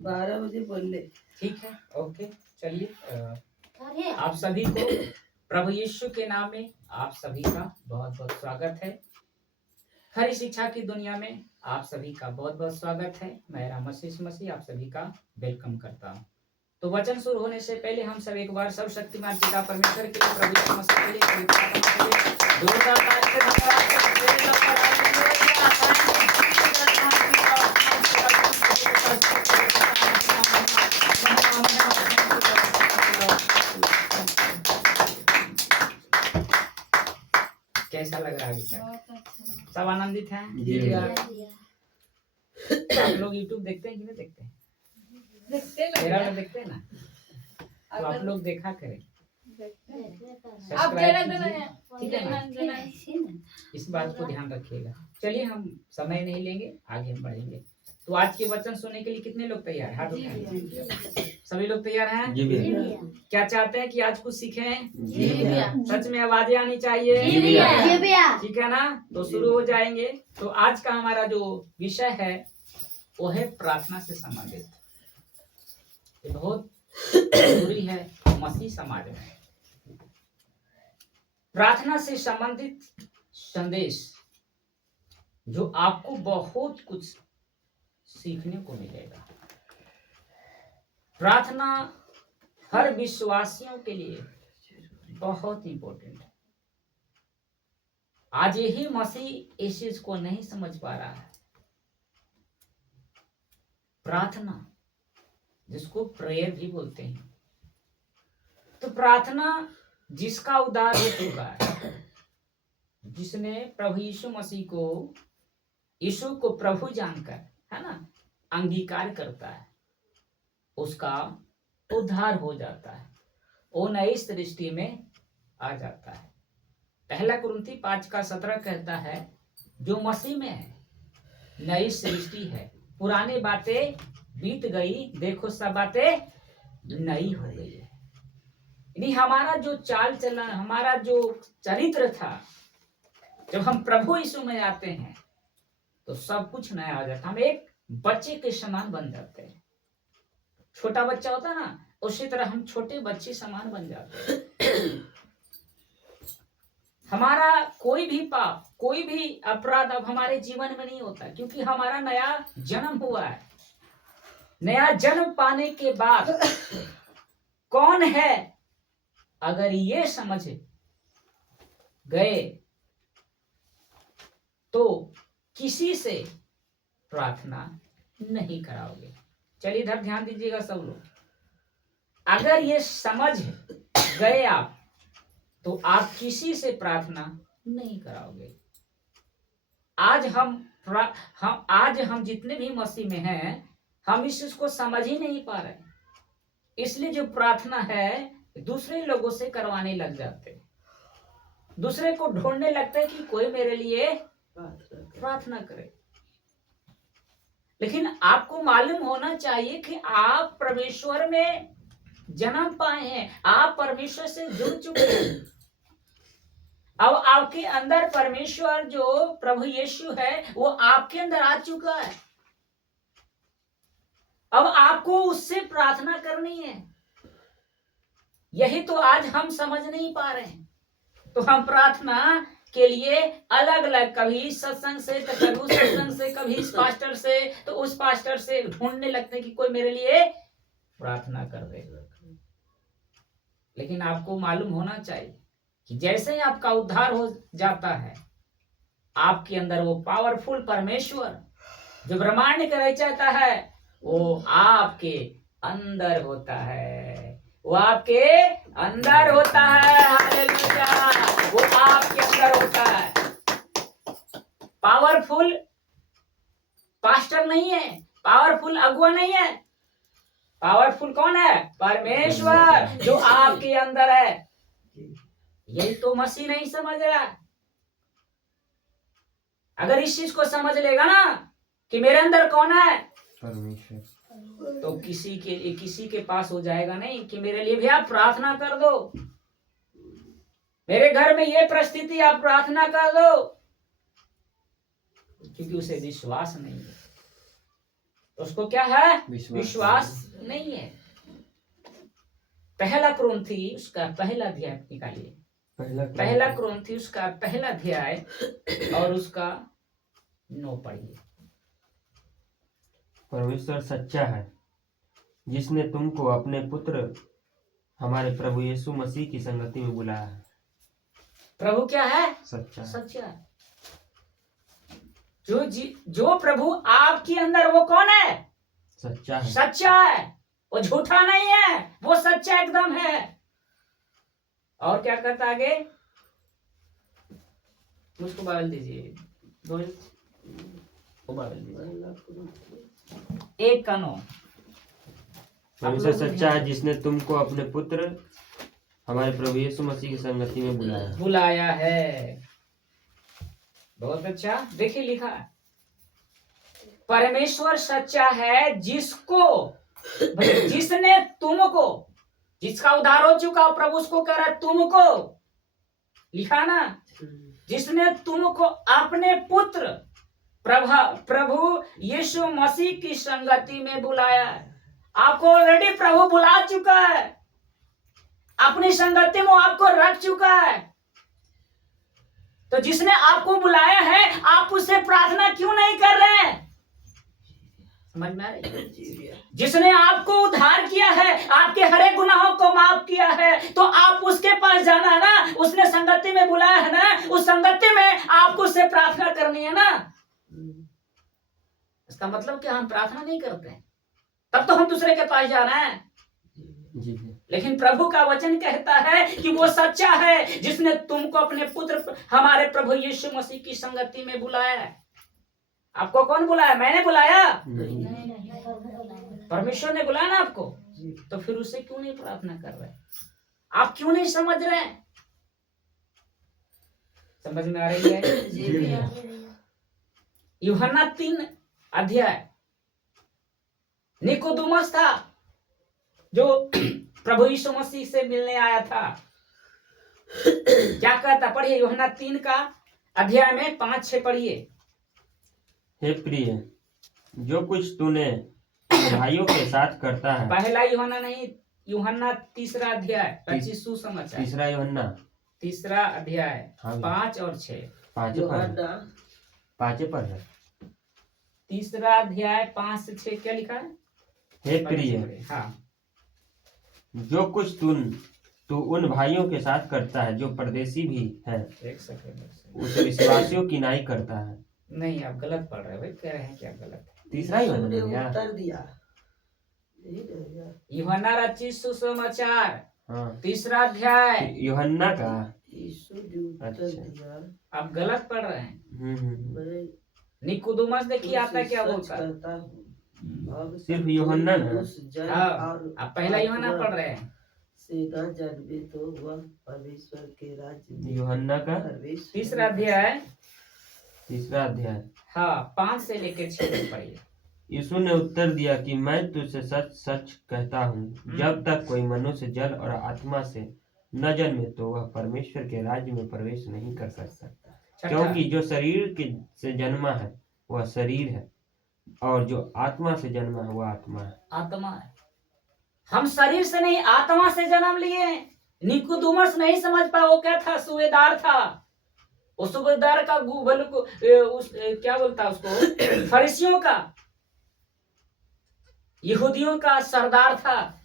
12 बजे बोल ले। ठीक है, ओके। चलिए, आप सभी को प्रभु यीशु के नाम में आप सभी का बहुत बहुत स्वागत है। हरी शिक्षा की दुनिया में आप सभी का बहुत बहुत स्वागत है। मैं रामशीष मसीह आप सभी का वेलकम करता हूँ। तो वचन शुरू होने से पहले हम सब एक बार सर्वशक्तिमान पिता परमेश्वर के लिए, प्रभु यीशु मसीह के लिए, जोरदार ताली से धन्यवाद करते हैं। कैसा लग रहा है अभी तक? सब आनंदित हैं? आप लोग YouTube देखते हैं कि नहीं देखते हैं? मेरा तो देखते हैं ना, तो आप लोग देखा करें, सब्सक्राइब कीजिए, ठीक है ना? इस बात को ध्यान रखिएगा। चलिए, हम समय नहीं लेंगे, आगे हम बढ़ेंगे। तो आज के वचन सुनने के लिए कितने लोग तैयार हैं? हाथ उठाइए। सभी लोग तैयार हैं? जी भैया। क्या चाहते हैं कि आज कुछ सीखें? जी भैया। सच में आवाजें आनी चाहिए? जी भैया। ठीक है ना? तो शुरू हो जाएंगे। तो आज का हमारा जो विषय है वो है प्रार्थना से संबंधित। ये बहुत जरूरी है मसीह समाज में। प्रार्थना से संबंधित संदेश जो आपको बहुत कुछ सीखने को मिलेगा। प्रार्थना हर विश्वासियों के लिए बहुत इंपॉर्टेंट है। आज यही मसीह इस चीज को नहीं समझ पा रहा है। प्रार्थना, जिसको प्रेयर भी बोलते हैं, तो प्रार्थना जिसका उद्धार हो चुका है, जिसने प्रभु यीशु मसीह को, यीशु को प्रभु जानकर, है ना, अंगीकार करता है, उसका उद्धार हो जाता है, वो नई सृष्टि में आ जाता है। पहला कुरिन्थी 5:17 कहता है, जो मसीह में है नई सृष्टि है, पुरानी बातें बीत गई, देखो सब बातें नई हो गई है। यानी हमारा जो चाल चलन, हमारा जो चरित्र था, जब हम प्रभु यीशु में आते हैं तो सब कुछ नया हो जाता है। हम एक बच्चे के समान बन जाते हैं। छोटा बच्चा होता है ना, उसी तरह हम छोटे बच्चे समान बन जाते हैं। हमारा कोई भी पाप, कोई भी अपराध अब हमारे जीवन में नहीं होता, क्योंकि हमारा नया जन्म हुआ है। नया जन्म पाने के बाद कौन है, अगर ये समझ गए तो किसी से प्रार्थना नहीं कराओगे। चलिए इधर ध्यान दीजिएगा सब लोग। अगर ये समझ गए आप, तो आप किसी से प्रार्थना नहीं कराओगे। आज हम जितने भी मसीह में हैं, हम इस चीज को समझ ही नहीं पा रहे, इसलिए जो प्रार्थना है दूसरे लोगों से करवाने लग जाते हैं, दूसरे को ढूंढने लगते हैं कि कोई मेरे लिए प्रार्थना करे। लेकिन आपको मालूम होना चाहिए कि आप परमेश्वर में जन्म पाए हैं, आप परमेश्वर से जुड़ चुके हैं। अब आपके अंदर परमेश्वर जो प्रभु यीशु है वो आपके अंदर आ चुका है। अब आपको उससे प्रार्थना करनी है। यही तो आज हम समझ नहीं पा रहे हैं। तो हम प्रार्थना के लिए अलग अलग, कभी सत्संग से तो कभी उस सत्संग से, कभी इस पास्टर से तो उस पास्टर से ढूंढने लगते हैं कि कोई मेरे लिए प्रार्थना कर दे। लेकिन आपको मालूम होना चाहिए कि जैसे ही आपका उद्धार हो जाता है, आपके अंदर वो पावरफुल परमेश्वर जो ब्रह्मांड का रचयिता है वो आपके अंदर होता है। वो आपके अंदर होता है। हालेलुया। वो आपके अंदर होता है। पावरफुल पास्टर नहीं है, पावरफुल अगुआ नहीं है। पावरफुल कौन है? परमेश्वर जो आपके अंदर है। यही तो मसीह नहीं समझ रहा। अगर इस चीज को समझ लेगा ना कि मेरे अंदर कौन है, परमेश्वर, तो किसी के पास हो जाएगा नहीं कि मेरे लिए भी आप प्रार्थना कर दो, मेरे घर में ये परिस्थिति आप प्रार्थना कर दो, क्योंकि उसे विश्वास नहीं है। तो उसको क्या है? विश्वास विश्वास नहीं है। पहला कुरिन्थी उसका पहला अध्याय निकालिए। पहला कुरिन्थी उसका पहला अध्याय और उसका 9 पढ़िए। परमेश्वर सच्चा है, जिसने तुमको अपने पुत्र हमारे प्रभु यीशु मसीह की संगति में बुलाया है। प्रभु क्या है? सच्चा है। सच्चा है। जो प्रभु आपके अंदर, वो कौन है? सच्चा है। सच्चा है। वो झूठा नहीं है, वो सच्चा एकदम है। और क्या करता आगे? मुझको बाइबल दीजिए, बाइबल दीजिए। 1:9। परमेश्वर सच्चा है, जिसने तुमको अपने पुत्र हमारे प्रभु यीशु मसीह की संगति में बुलाया है। बहुत अच्छा। देखिए लिखा है, परमेश्वर सच्चा है, जिसने तुमको, जिसका उद्धार हो चुका हो, प्रभु उसको कह रहा है तुमको, लिखा ना, जिसने तुमको अपने पुत्र प्रभु यीशु मसीह की संगति में बुलाया है। आपको ऑलरेडी प्रभु बुला चुका है, अपनी संगति में आपको रख चुका है। तो जिसने आपको बुलाया है, आप उससे प्रार्थना क्यों नहीं कर रहे हैं? समझ में आ रही है? जिसने आपको उद्धार किया है, आपके हरे गुनाहों को माफ किया है, तो आप उसके पास जाना है ना। उसने संगति में बुलाया है ना, उस संगति में आपको उससे प्रार्थना करनी है ना। इसका मतलब कि हम प्रार्थना नहीं करते हैं, तब तो हम दूसरे के पास जा रहे हैं। लेकिन प्रभु का वचन कहता है कि वो सच्चा है, जिसने तुमको अपने पुत्र हमारे प्रभु यीशु मसीह की संगति में बुलाया है। आपको कौन बुलाया? मैंने बुलाया? परमेश्वर ने बुलाया ना आपको। तो फिर उससे क्यों नहीं प्रार्थना कर रहे? आप क्यों नहीं समझ रहे? समझ में आ रही है? यूहन्ना 3 अध्याय, निकोदेमुस था जो प्रभु यीशु मसीह से मिलने आया था। क्या कहता? पढ़िए यूहन्ना 3 का अध्याय में 5-6 पढ़िए। हे प्रिय, जो कुछ तूने भाइयों के साथ करता है। पहला यूहन्ना नहीं, यूहन्ना 3 अध्याय 25 सुसमाचार। 3 यूहन्ना 3 अध्याय 5 और 6। 5 पर है। 3 अध्याय 5 से 6 क्या लिखा है? हे प्रिय, हाँ, जो कुछ तू उन भाइयों के साथ करता है जो परदेसी भी है, एक सेकंड, उस विश्वासियों की नाई करता है। नहीं, आप गलत पढ़ रहे हो भाई। कह रहे हैं क्या गलत? 3 यूहन्ना उत्तर दिया। यूहन्ना रचित सुसमाचार, हाँ, 3 अध्याय। यूहन्ना का। यीशु ने उत्तर दिया। आप गलत पढ़ रहे हैं। मैं निकोदेमुस देखिए आता क्या बोलता है। करता हूँ। अब सिर्फ यूहन्ना ना? उस जल हाँ, और आप पहला यूहन्ना पढ़ रहे हैं। से न जन्मे तो वह परमेश्वर के राज्य में यूहन्ना का प्रवेश 3 अध्याय, 3 अध्याय, हाँ, 5 से लेकर 6 तक पढ़िए। यीशु ने उत्तर दिया कि मैं तुझसे सच सच कहता हूँ, जब तक कोई मनुष्य जल और आत्मा से न जन्मे तो वह परमेश्वर के राज्य में प्रवेश नहीं कर सकता। क्योंकि जो शरीर के से जन्मा है वह शरीर है, और जो आत्मा से जन्मा है वह आत्मा है। आत्मा है। हम शरीर से नहीं, आत्मा से जन्म लिए। निकोदेमुस नहीं समझ पाया। वो क्या था? सूबेदार था। उस सूबेदार का क्या बोलता उसको? फरीसियों का, यहूदियों का सरदार था।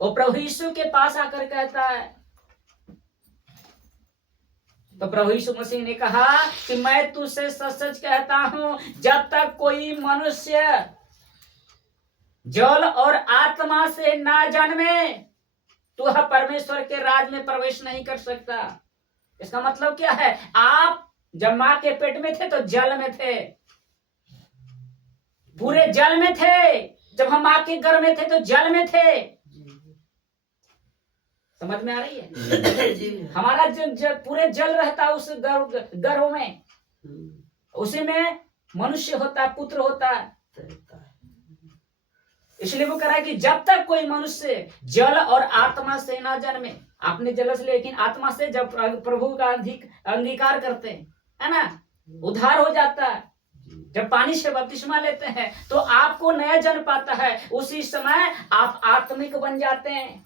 वो प्रभु यीशु के पास आकर कहता है, तो प्रभु यीशु मसीह ने कहा कि मैं तुझसे सच सच कहता हूं, जब तक कोई मनुष्य जल और आत्मा से ना जन्मे तो वह परमेश्वर के राज में प्रवेश नहीं कर सकता। इसका मतलब क्या है? आप जब मां के पेट में थे तो जल में थे, पूरे जल में थे। जब हम मां के गर्भ में थे तो जल में थे। समझ में आ रही है? हमारा पूरे जल रहता है उस गर्भ में, उसी में मनुष्य होता है, पुत्र होता है। इसलिए वो कह रहा है कि जब तक कोई मनुष्य जल और आत्मा से ना जन्मे, आपने जल से लेकिन आत्मा से जब प्रभु का अंगीकार करते हैं, है ना, उद्धार हो जाता है। जब पानी से बपतिस्मा लेते हैं तो आपको नया जन्म पाता है, उसी समय आप आत्मिक बन जाते हैं।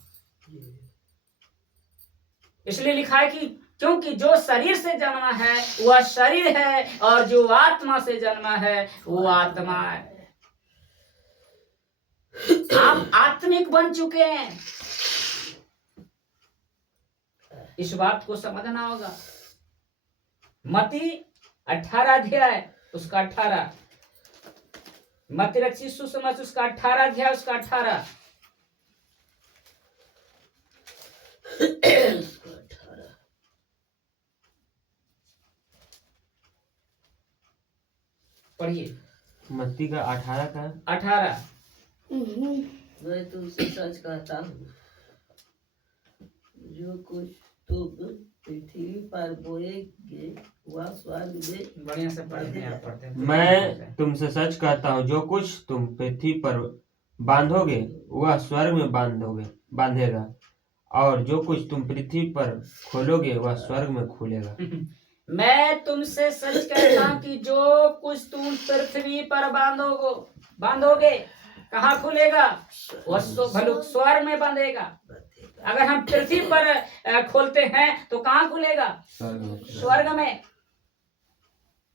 इसलिए लिखा है कि क्योंकि जो शरीर से जन्मा है वह शरीर है, और जो आत्मा से जन्मा है वो आत्मा है। आप आत्मिक बन चुके हैं, इस बात को समझना होगा। मत्ती 18 अध्याय उसका 18, मत्ती रचित सुसमाचार उसका 18 अध्याय उसका 18। पढ़िए मत्ती का 18 का 18। मैं तुमसे सच कहता हूँ, जो कुछ तुम पृथ्वी पर बोएगे वह स्वर्ग में बढ़िया से पढ़ते हैं, आप पढ़ते हैं। मैं तुमसे सच कहता हूँ, जो कुछ तुम पृथ्वी पर बांधोगे वह स्वर्ग में बांधेगा, और जो कुछ तुम पृथ्वी पर खोलोगे वह स्वर्ग में खुलेगा। मैं तुमसे सच कहता हूं कि जो कुछ तुम पृथ्वी पर बांधोगे कहाँ खुलेगा? वह स्वर्ग में बांधेगा। अगर हम पृथ्वी पर खोलते हैं तो कहाँ खुलेगा? स्वर्ग में।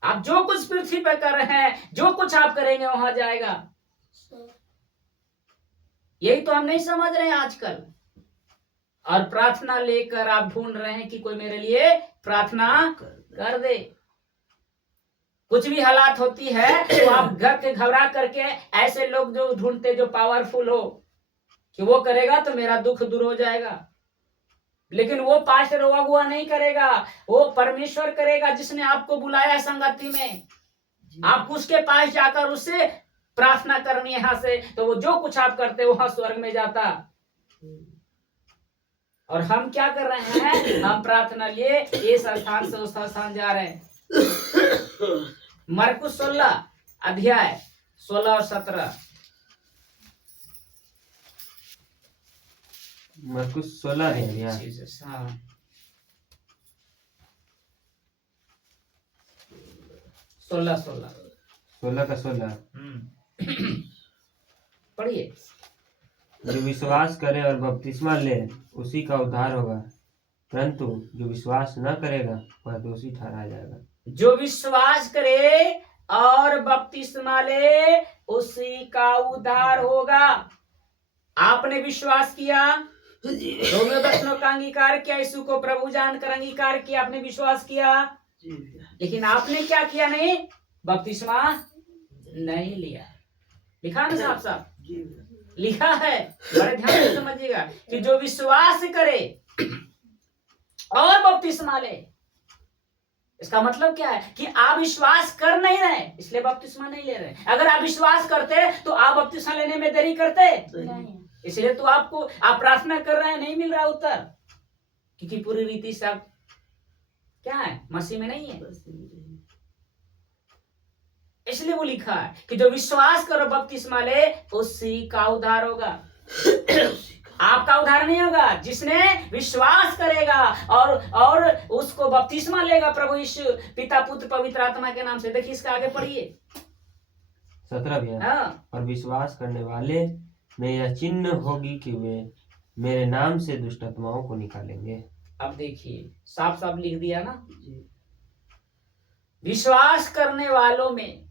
आप जो कुछ पृथ्वी पर कर रहे हैं, जो कुछ आप करेंगे वहां जाएगा। यही तो हम नहीं समझ रहे हैं आजकल। और प्रार्थना लेकर आप ढूंढ रहे हैं कि कोई मेरे लिए प्रार्थना कर दे। कुछ भी हालात होती है तो आप घर के घबरा करके ऐसे लोग जो ढूंढते जो पावरफुल हो कि वो करेगा तो मेरा दुख दूर हो जाएगा, लेकिन वो पास्टर हुआ नहीं करेगा, वो परमेश्वर करेगा जिसने आपको बुलाया संगति में। आप उसके पास जाकर उससे प्रार्थना करनी यहाँ से, तो वो जो कुछ आप करते वहां स्वर्ग में जाता। और हम क्या कर रहे हैं? हम प्रार्थना लिए इस स्थान से उस स्थान जा रहे हैं। मरकुस 16 अध्याय 16 और 17। मरकुस 16 अध्याय 16 का 16। पढ़िए। जो विश्वास करे और बपतिस्मा ले उसी का उद्धार होगा, परंतु जो विश्वास न करेगा वह दोषी ठहराया जाएगा। जो विश्वास करे और बपतिस्मा ले उसी का उद्धार होगा। आपने विश्वास किया, रोमियो 10 का अंगीकार किया, यीशु को प्रभु जानकर अंगीकार किया, आपने विश्वास किया, लेकिन आपने क्या किया? नहीं, बपतिस्मा नहीं लिया। लिखा ना साहब साहब, लिखा है, बड़े ध्यान से समझिएगा कि जो विश्वास करे और बपतिस्मा ले, इसका मतलब क्या है कि आप विश्वास कर नहीं रहे इसलिए बपतिस्मा नहीं ले रहे। अगर आप विश्वास करते तो आप बपतिस्मा लेने में देरी करते नहीं। इसलिए तो आप प्रार्थना कर रहे हैं, नहीं मिल रहा उत्तर, क्योंकि पूरी रीति सब क्या है? मसीह में नहीं है। इसलिए वो लिखा है कि जो विश्वास करो बपतिस्मा ले उसी का उद्धार होगा। आपका उद्धार नहीं होगा। जिसने विश्वास करेगा और उसको बपतिस्मा लेगा प्रभु यीशु पिता पुत्र पवित्र आत्मा के नाम से। देखिए इसका आगे पढ़िए 17 भी है। और विश्वास करने वाले में यह चिन्ह होगी कि वे मेरे नाम से दुष्ट आत्माओं को निकालेंगे। अब देखिए साफ साफ लिख दिया ना, विश्वास करने वालों में,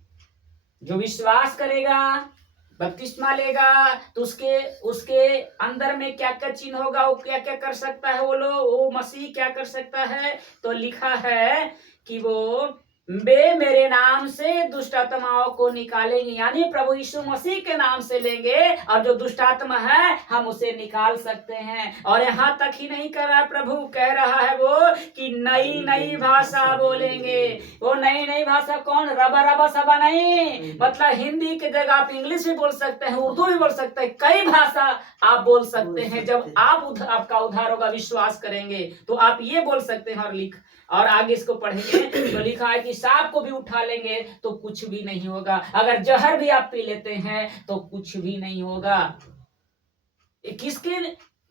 जो विश्वास करेगा बपतिस्मा लेगा तो उसके अंदर में क्या क्या चिन्ह होगा, वो क्या क्या कर सकता है, वो मसीह क्या कर सकता है? तो लिखा है कि वो वे मेरे नाम से दुष्ट आत्माओं को निकालेंगे, यानी प्रभु यीशु मसीह के नाम से लेंगे और जो दुष्ट आत्मा है हम उसे निकाल सकते हैं। और यहाँ तक ही नहीं कर रहा प्रभु, कह रहा है वो कि नई नई भाषा बोलेंगे। वो नई नई भाषा कौन? रबा रबा सबा नहीं, मतलब हिंदी की जगह आप इंग्लिश भी बोल सकते हैं, उर्दू भी बोल सकते हैं, कई भाषा आप बोल सकते हैं। जब आपका उद्धार होगा, विश्वास करेंगे तो आप ये बोल सकते हैं। और आगे इसको पढ़ेंगे तो लिखा है कि सांप को भी उठा लेंगे तो कुछ भी नहीं होगा। अगर जहर भी आप पी लेते हैं तो कुछ भी नहीं होगा।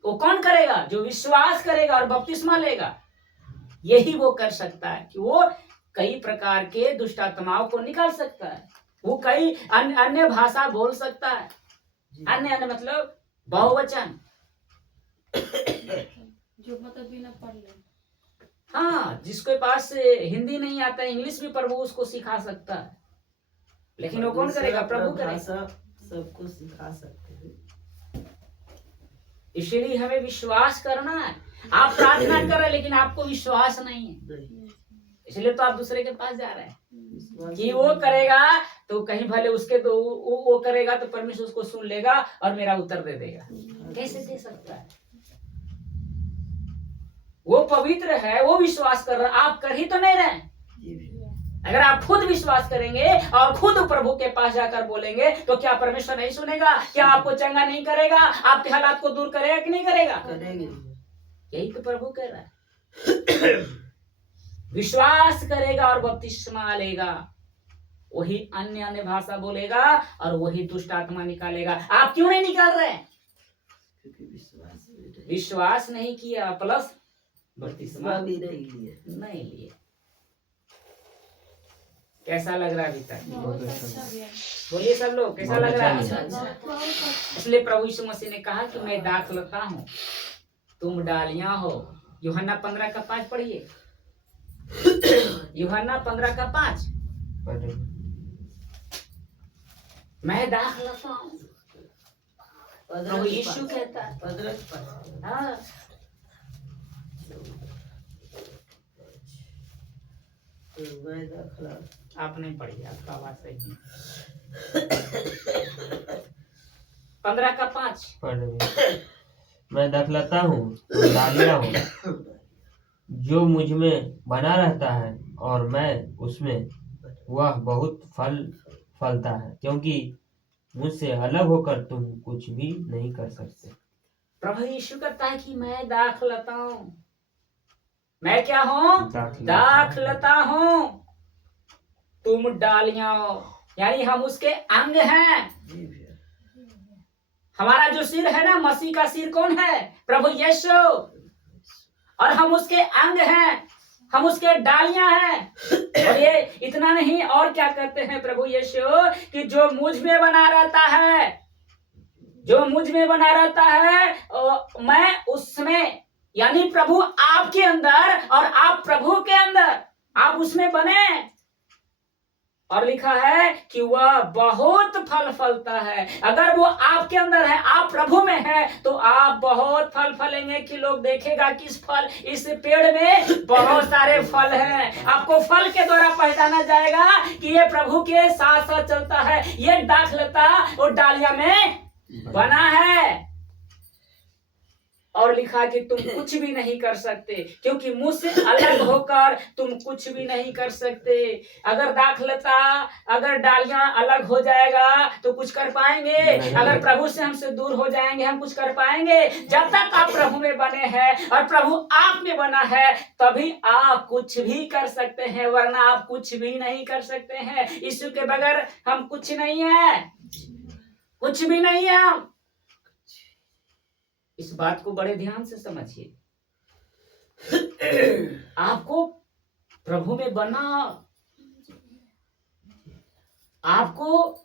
वो कौन करेगा? जो विश्वास करेगा और बपतिस्मा लेगा, यही वो कर सकता है कि वो कई प्रकार के दुष्ट आत्माओं को निकाल सकता है। वो कई अन्य भाषा बोल सकता है। अन्य मतलब बहुवचन। जो मतलब बिना पढ़ ले। हाँ, जिसके पास हिंदी नहीं आता, इंग्लिश भी प्रभु उसको सिखा सकता है, लेकिन वो कौन करेगा? प्रभु करेगा। सबको सिखा सकते हैं। इसलिए हमें विश्वास करना है। आप प्रार्थना कर रहे हैं लेकिन आपको विश्वास नहीं है, नहीं, इसलिए तो आप दूसरे के पास जा रहे हैं विश्वास कि वो करेगा तो कहीं भले उसके तो वो करेगा तो परमेश्वर उसको सुन लेगा और मेरा उत्तर दे देगा। कैसे दे सकता है? वो पवित्र है, वो विश्वास कर रहा है, आप कर ही तो नहीं रहे। जी भैया। अगर आप खुद विश्वास करेंगे और खुद प्रभु के पास जाकर बोलेंगे तो क्या परमेश्वर नहीं सुनेगा? क्या आपको चंगा नहीं करेगा? आपके हालात को दूर करेगा कि नहीं करेगा? करेंगे। यही तो प्रभु कह रहा है। विश्वास करेगा और बपतिस्मा लेगा, वही अन्य भाषा बोलेगा और वही दुष्ट आत्मा निकालेगा। आप क्यों नहीं निकाल रहे? क्योंकि विश्वास नहीं किया, प्लस बपतिस्मा भी नहीं लिए। कैसा लग रहा है अभी तक? बहुत अच्छा भैया। बोलिए सब लोग, कैसा लग रहा है? बहुत अच्छा। इसलिए प्रभु यीशु मसीह ने कहा कि मैं दाखलता हूँ, तुम डालियां हो। यूहन्ना 15:5 पढ़िए। यूहन्ना 15:5। पढ़े। मैं दाखलता हूँ, प्रभु यीशु कहता है। 15 हाँ, मैं दाखला। आप नहीं पढ़िए, आपका आवाज सही नहीं। 15:5। पढ़े। मैं दखलता हूँ, तुम डालियां हो। जो मुझ में बना रहता है और मैं उसमें, वह बहुत फल फलता है, क्योंकि मुझसे अलग होकर तुम कुछ भी नहीं कर सकते। प्रभु यीशु कहता है कि मैं दाखलता हूँ। मैं क्या हूँ? दाखलता हूँ, तुम डालियां हो। यानी हम उसके अंग हैं। जी भैया। हमारा जो सिर है ना, मसीह का सिर कौन है? प्रभु यीशु। और हम उसके अंग हैं, हम उसके डालियां हैं। और ये इतना नहीं, और क्या कहते हैं प्रभु यीशु कि जो मुझ में बना रहता है, जो मुझ में बना रहता है मैं उसमें, यानी प्रभु आपके अंदर और आप प्रभु के अंदर, आप उसमें बने। और लिखा है कि वह बहुत फल फलता है। अगर वो आपके अंदर है, आप प्रभु में है, तो आप बहुत फल फलेंगे कि लोग देखेगा कि इस पेड़ में बहुत सारे फल हैं। आपको फल के द्वारा पहचाना जाएगा कि ये प्रभु के साथ साथ चलता है। ये दाखलता और डालिया में बना है। और लिखा कि तुम कुछ भी नहीं कर सकते, क्योंकि मुझसे अलग होकर तुम कुछ भी नहीं कर सकते। अगर दाखलता, अगर डालियां अलग हो जाएगा तो कुछ कर पाएंगे? अगर प्रभु से हमसे दूर हो जाएंगे, हम कुछ कर पाएंगे? जब तक आप प्रभु में बने हैं और प्रभु आप में बना है, तभी आप कुछ भी कर सकते हैं, वरना आप कुछ भी नहीं कर सकते हैं। यीशु के बगैर हम कुछ नहीं है, कुछ भी नहीं है हम। इस बात को बड़े ध्यान से समझिए। आपको प्रभु में बना, आपको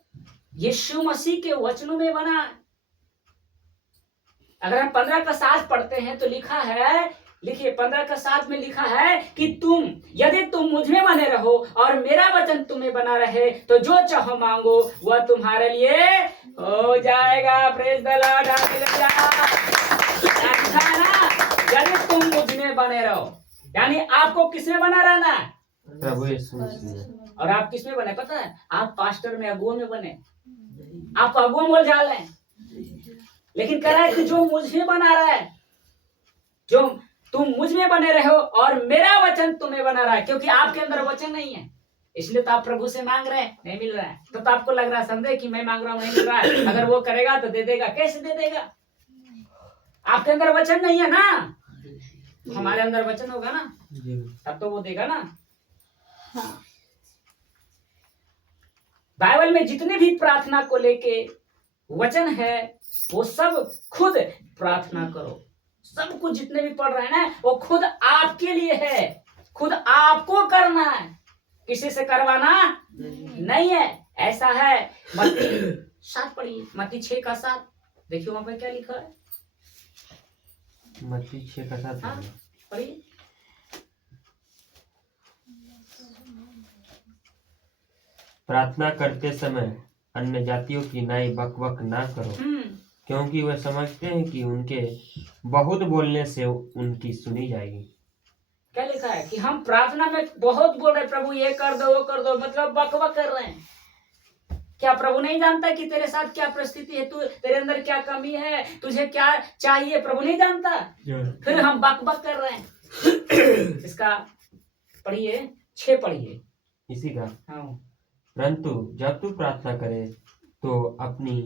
यीशु मसीह के वचनों में बना। अगर हम 15:7 पढ़ते हैं तो लिखा है, लिखिए 15:7 में लिखा है कि यदि तुम मुझ में बने रहो और मेरा वचन तुम्हें बना रहे, तो जो चाहो मांगो वह तुम्हारे लिए हो जाएगा। Praise the Lord. यदि तुम मुझ में बने रहो, यानी आपको किसमें बना रहना है? प्रभु यीशु मसीह। और आप किसमें बने पता है? आप पास्टर में, अगुओं में बने। आप अगुओं बोल जा रहे हैं, लेकिन कह रहा है कि जो मुझ में बना रहा है, जो तुम मुझ में बने रहो और मेरा वचन तुम्हें बना रहा है, क्योंकि आपके अंदर वचन नहीं है, इसलिए तो आप प्रभु से मांग रहे हैं, नहीं मिल रहा है। तो आपको लग रहा है, समझे कि मैं मांग रहा हूं नहीं मिल रहा है। अगर वो करेगा तो दे देगा। कैसे दे देगा? आपके अंदर वचन नहीं है ना। हमारे अंदर वचन होगा ना, तब तो वो देगा ना। बाइबल में जितने भी प्रार्थना को लेके वचन है, वो सब खुद प्रार्थना करो। सब कुछ जितने भी पढ़ रहे हैं ना, वो खुद आपके लिए है, खुद आपको करना है, किसी से करवाना नहीं है। ऐसा है। मत्ती 7 पढ़िए, मत्ती 6:7 देखिए वहां पे क्या लिखा है। मत्ती 6:7 हाँ पढ़िए। प्रार्थना करते समय अन्य जातियों की नाई बकबक ना करो, क्योंकि वे समझते हैं कि उनके बहुत बोलने से उनकी सुनी जाएगी। क्या लिखा है कि हम प्रार्थना में बहुत बोल रहे हैं, प्रभु ये कर दो वो कर दो, मतलब बकबक कर रहे हैं। क्या प्रभु नहीं जानता कि तेरे साथ क्या परिस्थिति है, तू तेरे अंदर क्या कमी है, तुझे क्या चाहिए, प्रभु नहीं जानता? फिर हम बकबक कर रहे हैं। इसका पढ़िए 6 पढ़िए इसी का हाँ। परंतु जब तू प्रार्थना करे तो अपनी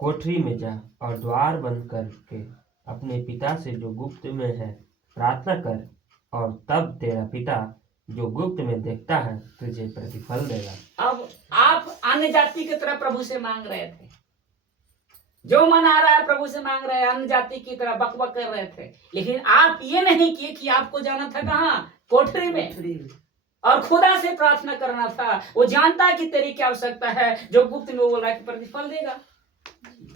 कोठरी में जा और द्वार बंद करके अपने पिता से जो गुप्त में है प्रार्थना कर, और तब तेरा पिता जो गुप्त में देखता है तुझे प्रतिफल देगा। अब आप अन्य जाति की तरह प्रभु से मांग रहे थे, जो मन आ रहा है प्रभु से मांग रहे हैं, अन्य जाति की तरह बकबक कर रहे थे, लेकिन आप ये नहीं किए कि आपको जाना था कहाँ? कोठरी में, और खुदा से प्रार्थना करना था। वो जानता है कि तेरी क्या आवश्यकता है, जो गुप्त में वो बोल रहा है कि प्रतिफल देगा।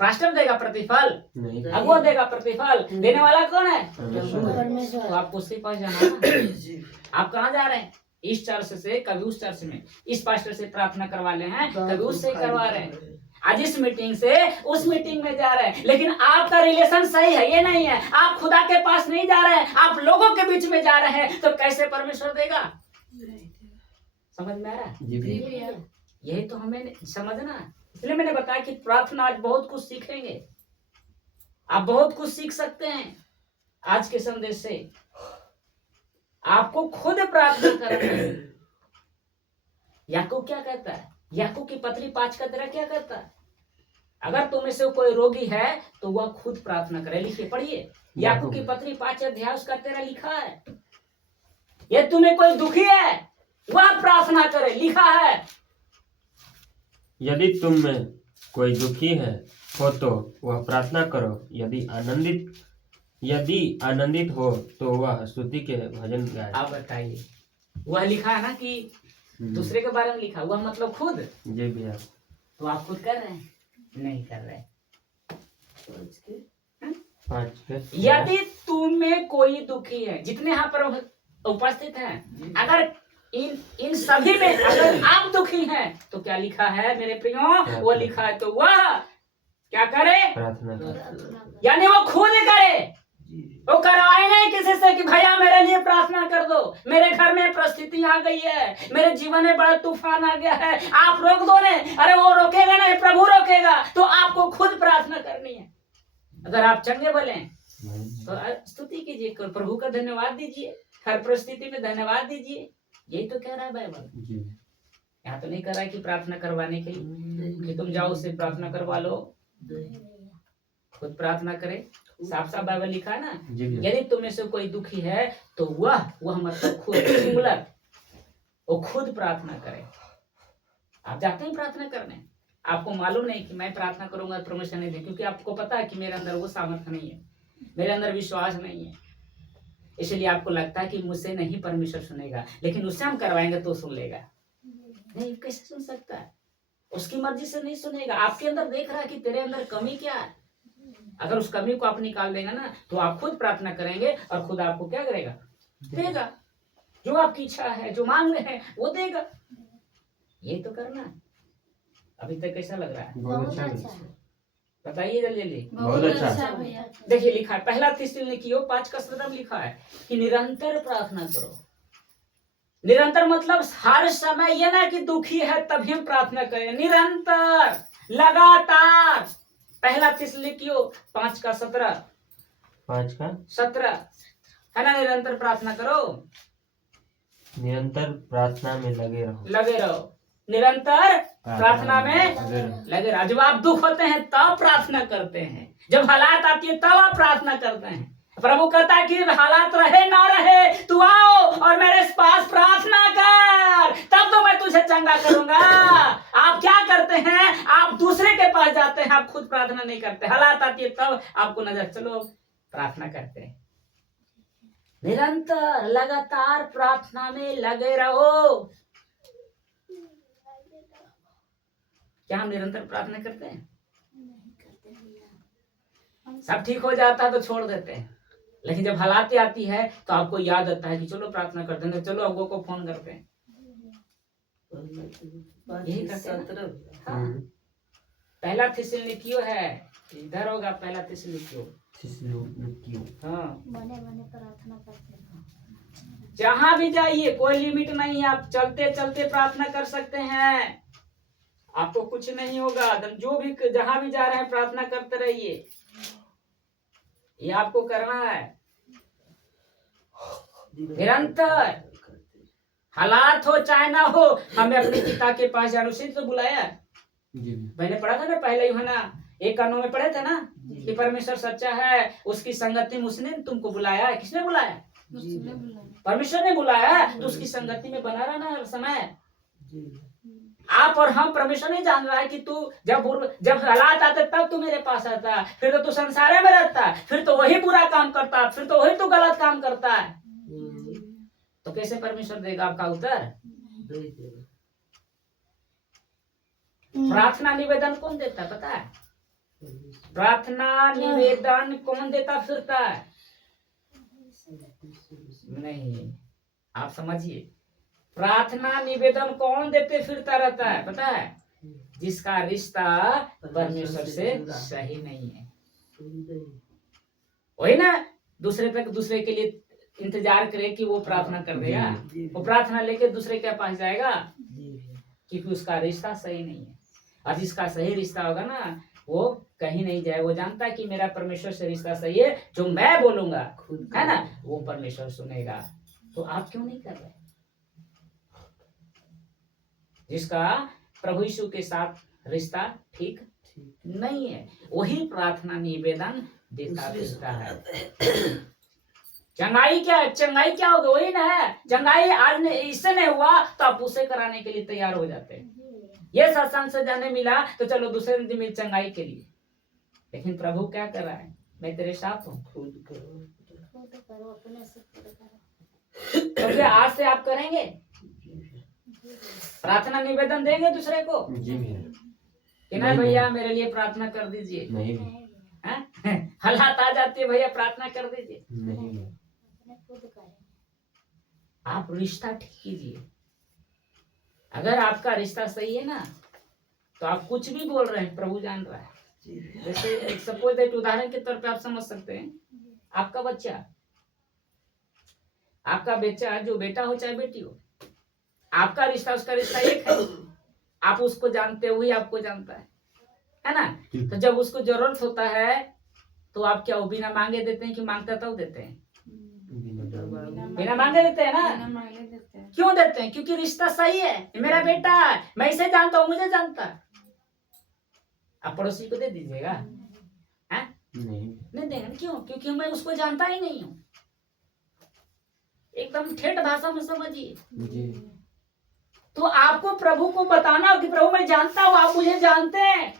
पास्टर देगा प्रतिफल, नहीं, अगुआ देगा प्रतिफल, देने वाला कौन है? परमेश्वर। तो आपको उसके पास जाना है ना। आप कहाँ जा रहे हैं? इस चर्च से कभी उस चर्च में, इस पास्टर से प्रार्थना करवा ले हैं, कभी उससे करवा रहे हैं, आज इस मीटिंग से उस मीटिंग में जा रहे हैं, लेकिन आपका रिलेशन सही है ये नहीं है। आप खुदा के पास नहीं जा रहे हैं, आप लोगों के बीच में जा रहे हैं, तो कैसे परमेश्वर देगा? समझ में आ रहा है? जी भैया। यही तो हमें समझना है। इसलिए मैंने बताया कि प्रार्थना आज बहुत कुछ सीखेंगे, आप बहुत कुछ सीख सकते हैं आज के संदेश से। आपको खुद प्रार्थना करना है। याकूब क्या कहता है? याकूब की पत्री 5 का तेरा क्या कहता है? अगर तुम में से कोई रोगी है तो वह खुद प्रार्थना करे। लिखिए पढ़िए, याकूब की पत्री 5 अध्याय उसका 13 लिखा है। ये तुम्हें कोई दुखी है वह प्रार्थना करे, लिखा है। यदि तुम में कोई दुखी है हो तो वह प्रार्थना करो, यदि आनंदित हो तो वह स्तुति के भजन गाए। आप बताइए, वह लिखा है ना कि दूसरे के बारे में लिखा, वह मतलब खुद। जी भैया। तो आप खुद कर रहे हैं? नहीं कर रहे। 5 के यदि तुम में कोई दुखी है, जितने यहाँ पर उपस्थित हैं, अगर इन सभी में अगर आप दुखी हैं तो क्या लिखा है मेरे प्रियो? वो लिखा है तो वह क्या करे? प्रार्थना कर। यानी वो खुद करे, वो करवाए नहीं किसी से कि भैया मेरे लिए प्रार्थना कर दो, मेरे घर में परिस्थिति आ गई है, मेरे जीवन में बड़ा तूफान आ गया है, आप रोक दो ने। अरे वो रोकेगा नहीं, प्रभु रोकेगा। तो आपको खुद प्रार्थना करनी है। अगर आप चंगे बोले तो स्तुति कीजिए, प्रभु का धन्यवाद दीजिए, हर परिस्थिति में धन्यवाद दीजिए। यही तो कह रहा है बाइबल। यहाँ तो नहीं कह रहा है कि प्रार्थना करवाने के लिए कि तुम जाओ उससे प्रार्थना करवा लो, खुद प्रार्थना करे। साफ साफ बाइबल लिखा है ना, यदि तुम में से कोई दुखी है तो वह मतलब खुद, सिंगुलर, वो खुद प्रार्थना करे। आप जाते हैं प्रार्थना करने, आपको मालूम नहीं कि मैं प्रार्थना करूंगा परमेश्वर नहीं दे, क्योंकि आपको पता है कि मेरे अंदर वो सामर्थ्य नहीं है, मेरे अंदर विश्वास नहीं है, इसलिए आपको लगता है कि मुझसे नहीं परमेश्वर सुनेगा, लेकिन उससे हम करवाएंगे तो सुन लेगा। नहीं, कैसे सुन सकता है? उसकी मर्जी से नहीं सुनेगा। आपके अंदर देख रहा है कि तेरे अंदर कमी क्या है। अगर उस कमी को आप निकाल देगा ना तो आप खुद प्रार्थना करेंगे और खुद आपको क्या करेगा? देगा। जो आपकी इच्छा है, जो मांग रहे हैं वो देगा। ये तो करना। अभी तक कैसा लग रहा है? बहुत अच्छा। बताइए जल्दी जल्दी। बहुत अच्छा भैया। देखिए लिखा है, पहला थिस्सलुनीकियों 5 का 17 में लिखा है कि निरंतर प्रार्थना करो। निरंतर मतलब हर समय, ये ना कि दुखी है तभी हम प्रार्थना करें, निरंतर, लगातार। पहला थिस्सलुनीकियों 5 का 17 है ना, निरंतर प्रार्थना करो, निरंतर प्रार्थना में लगे रहो, निरंतर प्रार्थना में लगे रहो। जब आप दुख होते हैं तब प्रार्थना करते हैं, जब हालात आती है तब आप प्रार्थना करते हैं। प्रभु कहता है कि हालात रहे ना रहे तू आओ और मेरे पास प्रार्थना कर, तब तो मैं तुझे चंगा करूंगा। आप क्या करते हैं? आप दूसरे के पास जाते हैं, आप खुद प्रार्थना नहीं करते। हालात आती है तब आपको नजर, चलो प्रार्थना करते हैं। निरंतर लगातार प्रार्थना में लगे रहो। क्या हम निरंतर प्रार्थना करते हैं? नहीं करते भैया हम सब ठीक हो जाता है तो छोड़ देते हैं, लेकिन जब हालात आती है तो आपको याद आता है कि चलो प्रार्थना करते हैं, चलो अगुओं को फोन करते हैं। यही करते हैं ना? 17 हाँ। पहला थिस्सलुनीकियों है, इधर होगा पहला थिस्सलुनीकियों। थिस्सलुनीकियों। हाँ, मने मने प्रार्थना करते हैं। जहां भी जाइए कोई लिमिट नहीं है, आप चलते चलते प्रार्थना कर सकते हैं, आपको कुछ नहीं होगा। जो भी जहां भी जा रहे हैं प्रार्थना करते रहिए, ये आपको करना है निरंतर। हालात हो चाहे ना हो, हमें अपने पिता के पास जाना। उसी ने तो बुलाया। जी मैंने पढ़ा था ना पहले यूहन्ना 1:9 में पढ़े थे ना कि परमेश्वर सच्चा है, उसकी संगति में उसने तुमको बुलाया है। किसने बुलाया? उसने बुलाया। परमेश्वर ने बुलाया है, तो उसकी संगति में बना रहना हर समय। जी आप और हम, परमेश्वर नहीं जान रहा है कि तू जब हालात आते तब तू मेरे पास आता, फिर तो तू संसार में रहता, फिर तो वही बुरा काम करता, फिर तो वही तू गलत काम करता है। तो कैसे परमेश्वर देगा आपका उत्तर? दे देगा। प्रार्थना निवेदन कौन देता है पता है? प्रार्थना निवेदन कौन देता फिरता है? नहीं, आप समझिए, प्रार्थना निवेदन कौन देते फिरता रहता है पता है? जिसका रिश्ता परमेश्वर से सही नहीं है। वही ना दूसरे के लिए इंतजार करे कि वो प्रार्थना कर देगा। वो प्रार्थना लेके दूसरे के पास जाएगा क्योंकि उसका रिश्ता सही नहीं है। और जिसका सही रिश्ता होगा ना, वो कहीं नहीं जाए। वो जानता है कि मेरा परमेश्वर से रिश्ता सही है, जो मैं बोलूंगा है ना, वो परमेश्वर सुनेगा। तो आप क्यों नहीं कर रहे? जिसका प्रभु यीशु के साथ रिश्ता ठीक नहीं है, वही प्रार्थना निवेदन देता फिरता है। चंगाई क्या है? चंगाई क्या होगा? वही ना है चंगाई। आज ने इससे नहीं हुआ तो आप उसे कराने के लिए तैयार हो जाते हैं। ये सत्संग से जाने मिला तो चलो दूसरे दिन मिल चंगाई के लिए। लेकिन प्रभु क्या कर रहा है? मैं तेरे साथ हूँ, खुद करो। खुद करो, अपने से खुद करो। तो क्या आज से आप करेंगे? प्रार्थना निवेदन देंगे दूसरे को जी भैया। कि ना भैया मेरे लिए प्रार्थना कर दीजिए? नहीं हैं? हालात आ जाती है भैया प्रार्थना कर दीजिए। नहीं अपने खुद करें। आप रिश्ता ठीक कीजिए। अगर आपका रिश्ता सही है ना, तो आप कुछ भी बोल रहे हैं, प्रभु जान रहा है। जैसे सपोज दैट, उदाहरण के तौर पे आप समझ सकते हैं, आपका बच्चा, आपका बेटा, जो बेटा हो चाहे बेटी हो, आपका रिश्ता उसका रिश्ता एक है। आप उसको जानते हो, वही आपको जानता है ना? तो जब उसको जरूरत होता है तो आप क्या वो बिना मांगे देते हैं कि मांगता तब देते हैं? बिना मांगे देते हैं ना? बिना मांगे देते हैं। क्यों देते हैं? क्योंकि रिश्ता सही है। ये मेरा बेटा है, मैं इसे जानता हूँ, मुझे जानता है। आप पड़ोसी को दे दीजिएगा? हैं? नहीं देंगे ना। क्यों? क्योंकि मैं उसको जानता ही नहीं हूँ। एकदम ठेठ भाषा में समझिए। तो आपको प्रभु को बताना हो कि प्रभु मैं जानता हूँ, आप मुझे जानते हैं।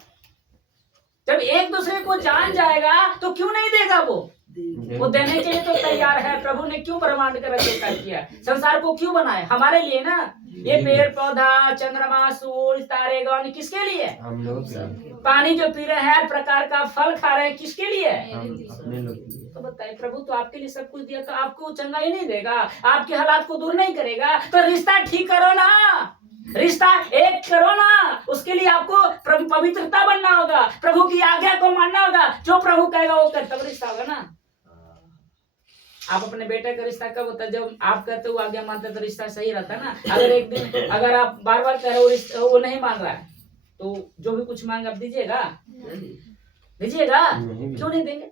जब एक दूसरे को जान जाएगा तो क्यों नहीं देगा? वो देने के लिए तो तैयार है। प्रभु ने क्यों ब्रह्मांड का रचना किया? संसार को क्यों बनाया? हमारे लिए ना। ये पेड़ पौधा, चंद्रमा, सूरज, तारे गण किसके लिए? हम लोग पानी जो पी रहे हैं, हर प्रकार का फल खा रहे हैं, किसके लिए? अपने लोग। तो बताइए, प्रभु तो आपके लिए सब कुछ दिया, तो आपको चंगाई नहीं देगा? आपके हालात को दूर नहीं करेगा? तो रिश्ता ठीक करो ना, रिश्ता एक करो ना। उसके लिए आपको पवित्रता बनना होगा, प्रभु की आज्ञा को मानना होगा। जो प्रभु कहेगा वो कर, तब रिश्ता होगा ना। आप अपने बेटे का रिश्ता कब होता है? जब आप कहते हो आज्ञा मानते तो रिश्ता सही रहता है ना। अगर एक दिन अगर आप बार बार कह रहे हो वो नहीं मान रहा है, तो जो भी कुछ मांगे आप दीजिएगा? दीजिएगा? क्यों नहीं देंगे?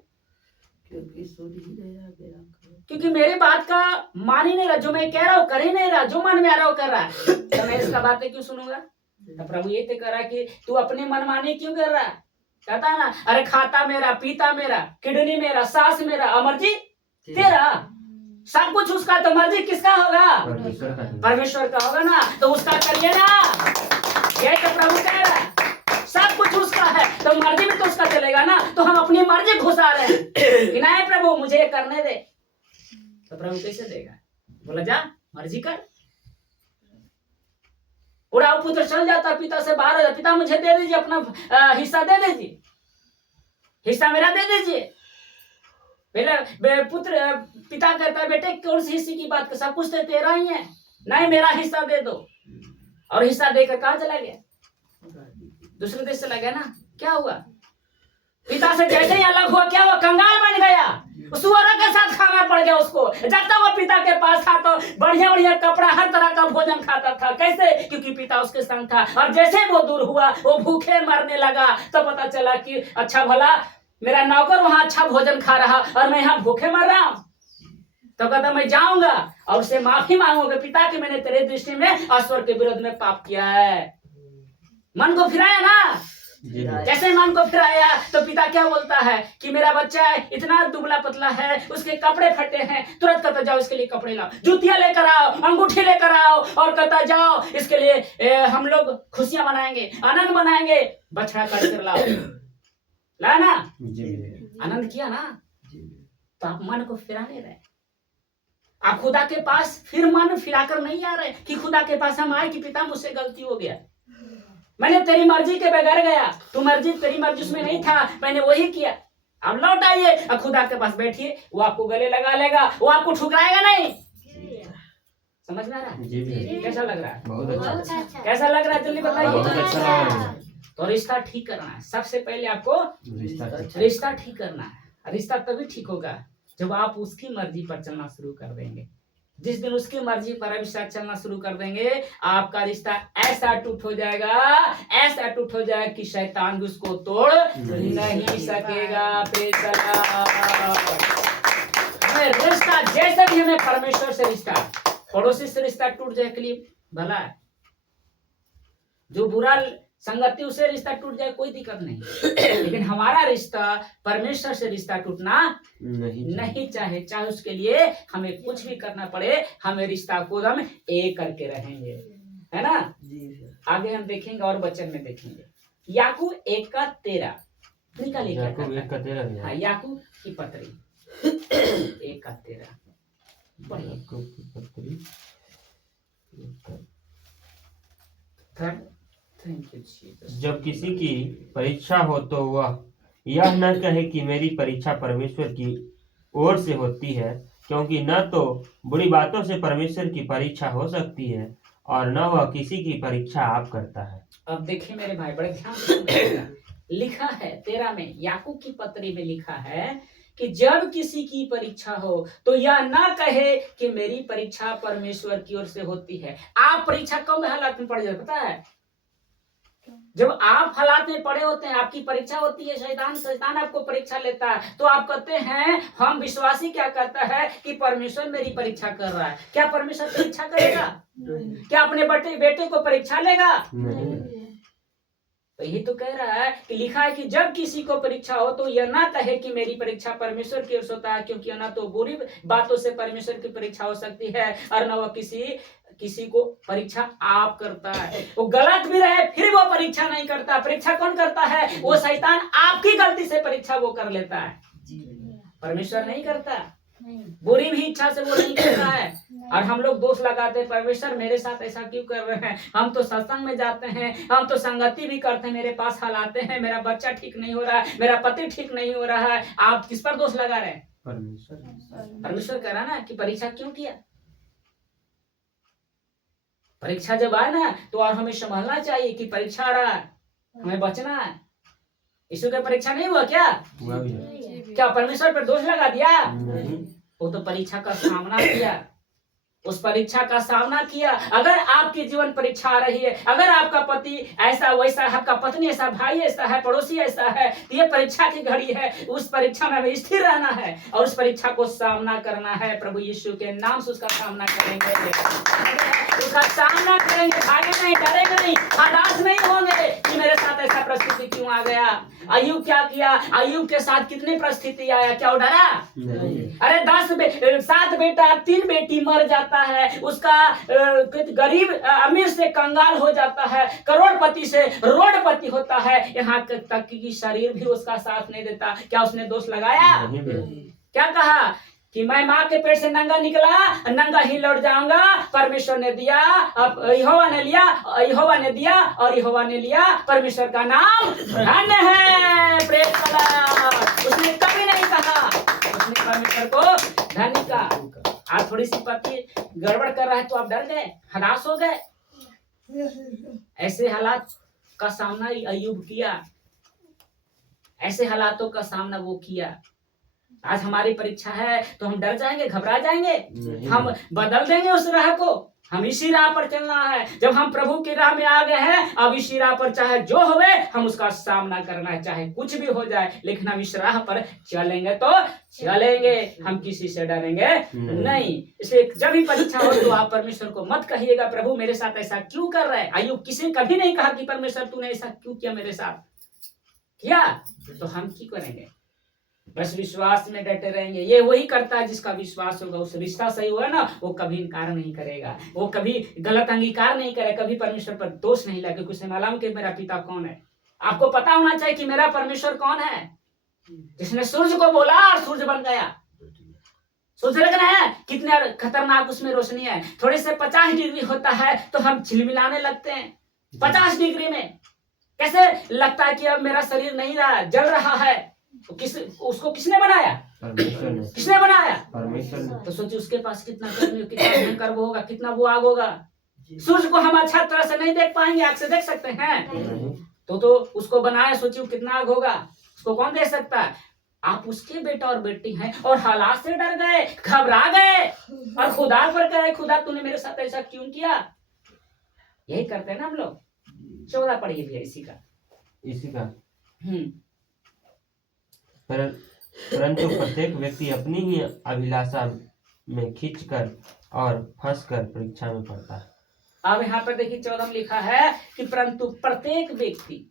क्योंकि मेरी बात का मान ही नहीं रहा। जो मैं कह रहा हूँ कर ही नहीं रहा, जो मन में आ रहा हो कर रहा है, तो मैं इसका बातें क्यों सुनूंगा? तो प्रभु ये तो कर रहा है कि तू अपनी मनमानी क्यों कर रहा है? कहता है ना, अरे खाता मेरा, पीता मेरा, किडनी मेरा, सांस मेरा, अमर्जी तेरा, सब कुछ उसका। तो मर्जी किसका होगा? परमेश्वर का होगा ना। तो उसका करिए ना। ये तो प्रभु कह रहा है, सब कुछ उसका है, तो मर्जी भी तो उसका चलेगा ना। तो हम अपनी मर्जी घुसा रहे हैं कि नहीं प्रभु मुझे ये करने दे। तो प्रभु कैसे देगा? बोला जा मर्जी कर। उड़ाऊ पुत्र चल जाता, पिता से बाहर हो जाता, पिता मुझे दे दीजिए, अपना हिस्सा दे दीजिए, हिस्सा मेरा दे दीजिए। पहले पुत्र पिता कहता है बेटे कौन सी हिस्से की बात कर, सब कुछ तो तेरा ही है, नहीं मेरा हिस्सा दे दो। और हिस्सा देकर कहाँ चला गया? दूसरे देश चला गया ना। क्या हुआ? पिता से जैसे ही अलग हुआ, क्या हुआ? कंगाल बन गया, सुअरों के साथ खाना पड़ गया उसको। जब तक वो पिता के पास था तो बढ़िया बढ़िया कपड़ा, हर तरह का भोजन खाता था। कैसे? क्योंकि पिता उसके संग था। और जैसे वो दूर हुआ, वो भूखे मरने लगा, तो पता चला कि अच्छा भला मेरा नौकर वहां अच्छा भोजन खा रहा और मैं यहाँ भूखे मर रहा हूं। तो कहता मैं जाऊंगा और उससे माफी मांगूंगा, पिता कि मैंने तेरे दृष्टि में ईश्वर के विरोध में पाप किया है। मन को फिराया ना। जैसे मन को फिराया तो पिता क्या बोलता है कि मेरा बच्चा है, इतना दुबला पतला है, उसके कपड़े फटे हैं, तुरंत कहता जाओ इसके लिए कपड़े लाओ, जूतियां लेकर आओ, अंगूठी लेकर आओ, और कहता जाओ इसके लिए हम लोग खुशियां मनाएंगे, आनंद मनाएंगे, बछड़ा काट कर लाओ। ला ना, आनंद किया ना। तो आप मन को फिरा नहीं रहे, आप खुदा के पास फिर मन फिराकर नहीं आ रहे कि खुदा के पास हम आए कि पिता मुझसे गलती हो गया, मैंने तेरी मर्जी के बगैर गया, तू मर्जी तेरी मर्जी उसमें नहीं था, मैंने वही किया। अब लौट आइए, अब खुदा के पास बैठिए, वो आपको गले लगा लेगा, वो आपको ठुकराएगा नहीं। समझ में आ रहा है? कैसा लग रहा है? बहुत अच्छा। कैसा लग रहा है जल्दी बहुत बताइए। अच्छा लग रहा है। तो रिश्ता ठीक करना है, सबसे पहले आपको रिश्ता ठीक करना है। रिश्ता तभी ठीक होगा जब आप उसकी मर्जी पर चलना शुरू कर देंगे। जिस दिन उसकी मर्जी पर अभिषेक चलना शुरू कर देंगे, आपका रिश्ता ऐसा टूट हो जाएगा, ऐसा टूट हो जाएगा कि शैतान भी उसको तोड़ नहीं सकेगा। रिश्ता जैसे भी हमें परमेश्वर से रिश्ता, पड़ोसी से रिश्ता टूट जाए के लिए भला है, जो बुरा संगति उससे रिश्ता टूट जाए कोई दिक्कत नहीं, लेकिन हमारा रिश्ता परमेश्वर से रिश्ता टूटना नहीं चाहे, चाहे उसके लिए हमें कुछ भी करना पड़े, हमें रिश्ता को हम एक करके रहेंगे, है ना। आगे हम देखेंगे और वचन में देखेंगे। याकूब 1:13 निकालिए। याकूब 1:13। हाँ, याकूब की पत्री 1:13 पढ़िए। याकूब की पत्री थैंक यू जीसस। जब किसी की परीक्षा हो तो वह यह न कहे कि मेरी परीक्षा परमेश्वर की ओर से होती है, क्योंकि न तो बुरी बातों से परमेश्वर की परीक्षा हो सकती है और न वह किसी की परीक्षा आप करता है। अब देखिए मेरे भाई, बड़े ध्यान से सुनिएगा। लिखा है 13 में, याकूब की पत्री में लिखा है कि जब किसी की परीक्षा हो तो यह ना कहे कि मेरी परीक्षा परमेश्वर की ओर से होती है। आप परीक्षा कम हालात में पड़ जाते, पता है, जब आप हालात में पड़े होते हैं, आपकी परीक्षा होती है, शैतान आपको परीक्षा लेता है, तो आप कहते हैं, हम विश्वासी क्या कहता है कि परमेश्वर मेरी परीक्षा कर रहा है। क्या परमेश्वर परीक्षा करेगा? क्या अपने बेटे को परीक्षा लेगा? तो यही तो कह रहा है कि लिखा है कि जब किसी को परीक्षा हो तो यह ना कहे कि मेरी परीक्षा परमेश्वर की ओर से होता है, क्योंकि ना तो बुरी बातों से परमेश्वर की परीक्षा हो सकती है और न वह किसी को परीक्षा आप करता है। वो गलत भी रहे फिर वो परीक्षा नहीं करता। परीक्षा कौन करता है? वो शैतान आपकी गलती से परीक्षा वो कर लेता है, परमेश्वर नहीं करता। बुरी भी इच्छा से वो नहीं करता है। और हम लोग दोष लगाते हैं, परमेश्वर मेरे साथ ऐसा क्यों कर रहे हैं? हम तो सत्संग में जाते हैं, हम तो संगति भी करते हैं, मेरे पास हाल आते हैं, मेरा बच्चा ठीक नहीं हो रहा है, मेरा पति ठीक नहीं हो रहा है। आप किस पर दोष लगा रहे हैं? परमेश्वर कह रहा ना कि परीक्षा क्यों किया। परीक्षा जब आए ना तो और हमें संभालना चाहिए कि परीक्षा आ रहा है, हमें बचना है। यीशु का परीक्षा नहीं हुआ क्या? क्या परमेश्वर पर दोष लगा दिया? वो तो परीक्षा का सामना किया, उस परीक्षा का सामना किया। अगर आपकी जीवन परीक्षा आ रही है, अगर आपका पति ऐसा वैसा है, आपका पत्नी ऐसा, भाई ऐसा है, पड़ोसी ऐसा है, तो ये परीक्षा की घड़ी है। उस परीक्षा में हमें स्थिर रहना है और उस परीक्षा को सामना करना है। प्रभु यीशु के नाम से उसका सामना करेंगे, उसका सामना करेंगे, भागे नहीं, डरेंगे नहीं, हताश नहीं होंगे कि मेरे साथ ऐसा परिस्थिति क्यों आ गया। अय्यूब क्या किया? अय्यूब के साथ कितनी परिस्थिति आया, क्या वो डरा? अरे 7 बेटा 3 बेटी मर जाता है, उसका गरीब अमीर से कंगाल हो जाता है, करोड़पति से रोडपति होता है, यहाँ तक कि शरीर भी उसका साथ नहीं देता। क्या उसने दोष लगाया? क्या कहा कि मैं माँ के पेट से नंगा निकला, नंगा ही लौट जाऊंगा। परमेश्वर ने दिया, अब यहोवा ने लिया, यहोवा ने दिया और यहोवा ने लिया। परमेश्वर का नाम धन्य है। Praise the Lord. उसने कभी नहीं कहा, उसने परमेश्वर को धन्य कहा। आज थोड़ी सी पति गड़बड़ कर रहा है तो आप डर गए, हताश हो गए। ऐसे हालात का सामना अय्यूब किया, ऐसे हालातों का सामना वो किया। आज हमारी परीक्षा है तो हम डर जाएंगे, घबरा जाएंगे, हम बदल देंगे उस राह को। हम इसी राह पर चलना है। जब हम प्रभु की राह में आ गए हैं, अब इसी राह पर चाहे जो होवे हम उसका सामना करना है, चाहे कुछ भी हो जाए, लेकिन हम इस राह पर चलेंगे तो चलेंगे, हम किसी से डरेंगे नहीं। इसलिए जब भी परीक्षा हो तो आप परमेश्वर को मत कहिएगा प्रभु मेरे साथ ऐसा क्यों कर रहा है। अय्यूब किसी ने कभी नहीं कहा कि परमेश्वर तूने ऐसा क्यों किया मेरे साथ, किया तो हम की करेंगे, बस विश्वास में डटे रहेंगे। ये वही करता है जिसका विश्वास होगा। उस रिश्ता सही हुआ ना, वो कभी इनकार नहीं करेगा, वो कभी गलत अंगीकार नहीं करेगा, कभी परमेश्वर पर दोष नहीं लगे। उसे मालूम कि मेरा पिता कौन है। आपको पता होना चाहिए कि मेरा परमेश्वर कौन है, जिसने सूर्य को बोला और सूर्य बन गया। सोच रहे हैं कितने खतरनाक उसमें रोशनी है। थोड़े से 50 डिग्री होता है तो हम चिलमिलाने लगते हैं। 50 डिग्री में कैसे लगता है कि अब मेरा शरीर नहीं रहा, जल रहा है। तो उसको किसने बनाया? परमेश्वर ने। किसने बनाया? परमेश्वर ने। तो सोचिए उसके पास कितना कर्म, कितना भयंकर वो होगा, कितना वो आग होगा। सूर्य को हम अच्छा तरह से नहीं देख पाएंगे, आग से देख सकते हैं तो उसको बनाया, सोचिए कितना आग होगा, उसको कौन देख सकता है। आप उसके बेटा और बेटी हैं और हालात से डर गए, घबरा गए और खुदा पर कहे खुदा तूने मेरे साथ ऐसा क्यों किया। यही करते हैं ना हम लोग। 14 पढ़िए भैया इसी का। परंतु प्रत्येक व्यक्ति अपनी ही अभिलाषा में खींचकर और फंसकर परीक्षा में पड़ता है। अब यहाँ पर देखिए 14 में लिखा है कि परंतु प्रत्येक व्यक्ति,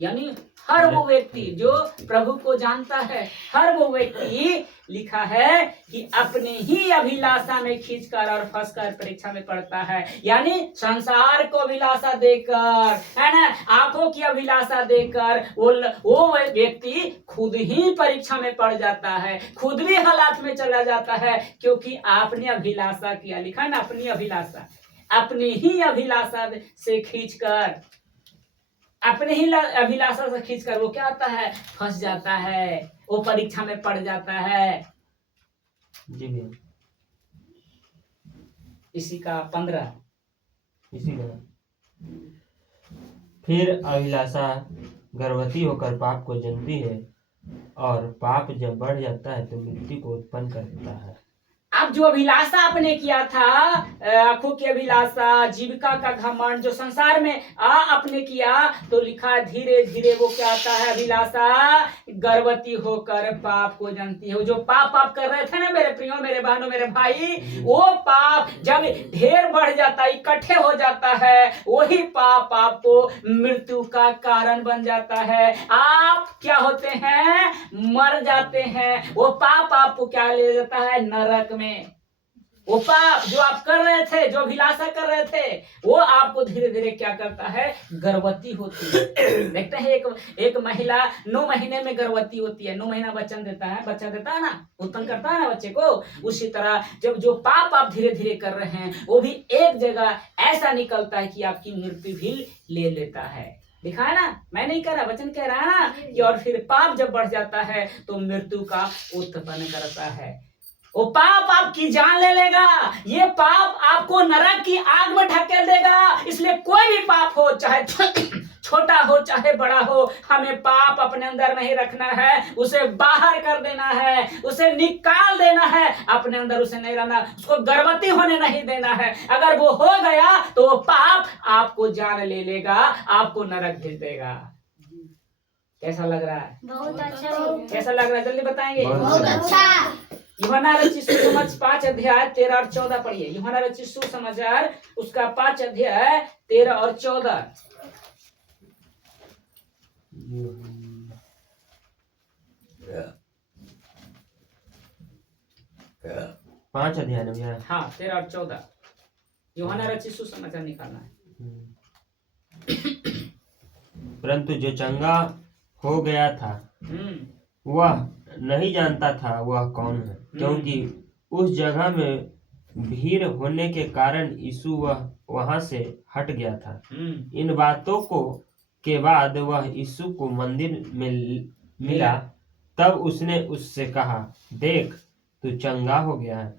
यानी हर वो व्यक्ति जो प्रभु को जानता है, हर वो व्यक्ति लिखा है कि अपने ही अभिलाषा में खींचकर और फंसकर परीक्षा में पड़ता है। यानी संसार को अभिलाषा देकर, है ना, आंखों की अभिलाषा देकर वो व्यक्ति खुद ही परीक्षा में पड़ जाता है, खुद भी हालात में चला जाता है, क्योंकि आपने अभिलाषा किया। लिखा ना, अपनी अभिलाषा, अपनी ही अभिलाषा से खींचकर, अपने ही अभिलाषा से खींचकर वो क्या होता है, फंस जाता है, वो परीक्षा में पड़ जाता है। जी भैया इसी का 15 इसी का। फिर अभिलाषा गर्भवती होकर पाप को जन्मती है और पाप जब बढ़ जाता है तो मृत्यु को उत्पन्न करता है। अब जो अभिलाषा आपने किया था, आंखों की अभिलाषा, जीविका का घमंड, जो संसार में आपने किया, तो लिखा धीरे धीरे वो क्या आता है, अभिलाषा गर्भवती होकर पाप को जनती है। जो पाप कर रहे थे ना मेरे प्रियो, मेरे बहनों, मेरे भाई, वो पाप जब ढेर बढ़ जाता है, इकट्ठे हो जाता है, वही पाप आपको मृत्यु का कारण बन जाता है। आप क्या होते हैं, मर जाते हैं। वो पाप आपको क्या ले जाता है, नरक में। वो पाप जो आप कर रहे थे, जो अभिलाषा कर रहे थे, वो आपको धीरे धीरे क्या करता है, गर्भवती होती है। देखते हैं एक महिला 9 महीने में गर्भवती होती है, 9 महीना बच्चा देता है ना, उत्पन्न करता है ना बच्चे को। उसी तरह जब जो पाप आप धीरे धीरे कर रहे हैं, वो भी एक जगह ऐसा निकलता है कि आपकी मृत्यु भी ले लेता है। लिखा है ना, मैं नहीं कह रहा, वचन कह रहा है ना कि और फिर पाप जब बढ़ जाता है तो मृत्यु का उत्पन्न करता है। वो पाप आपकी जान ले लेगा, ये पाप आपको नरक की आग में ढकेल देगा। इसलिए कोई भी पाप हो, चाहे छोटा हो चाहे बड़ा हो, हमें पाप अपने अंदर नहीं रखना है, उसे बाहर कर देना है, उसे निकाल देना है, अपने अंदर उसे नहीं रहना, उसको गर्भवती होने नहीं देना है। अगर वो हो गया तो वो पाप आपको जान ले लेगा, आपको नरक भेज देगा। कैसा लग रहा है? बहुत अच्छा। कैसा लग रहा है, जल्दी बताएंगे। बहुत अच्छा। यूहन्ना रचित सुसमाचार 5 अध्याय 13 और 14 पढ़िए। यूहन्ना रचित सुसमाचार उसका 5 अध्याय 13 और 14। 5 अध्याय में भैया। हाँ 13 और 14 यूहन्ना रचित सुसमाचार निकालना है। परंतु जो चंगा हो गया था वह नहीं जानता था वह कौन है, क्योंकि उस जगह में भीड़ होने के कारण यीशु वहां से हट गया था। इन बातों के बाद वह यीशु को मंदिर में मिला। तब उसने उससे कहा, देख, तू चंगा हो गया है,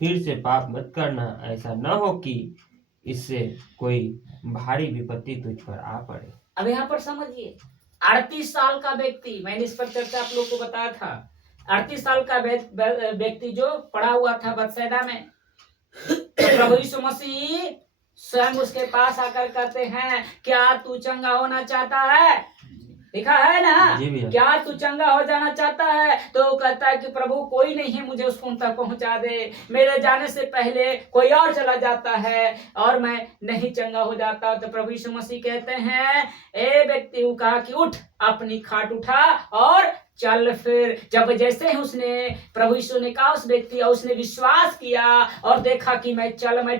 फिर से पाप मत करना, ऐसा न हो कि इससे कोई भारी विपत्ति तुझ पर आ पड़े। अब यहाँ पर समझिए, 38 साल का व्यक्ति, मैंने इस पर चर्चा आप लोग को बताया था, 38 साल का व्यक्ति जो पड़ा हुआ था बथसैदा में, तो प्रभु यीशु मसीह स्वयं उसके पास आकर कहते हैं, क्या तू चंगा होना चाहता है? लिखा है ना, जी भैया। क्या तू चंगा हो जाना चाहता है? तो वो कहता है कि प्रभु कोई नहीं है, मुझे उस उन तक पहुंचा दे, मेरे जाने से पहले कोई और चला जाता है और मैं नहीं चंगा हो जाता। तो प्रभु यीशु मसीह कहते हैं, ए व्यक्ति, वो कहा कि उठ, अपनी खाट उठा और चल फिर। जब जैसे ही उसने, प्रभु यीशु ने कहा उस व्यक्ति, और उसने विश्वास किया और देखा कि मैं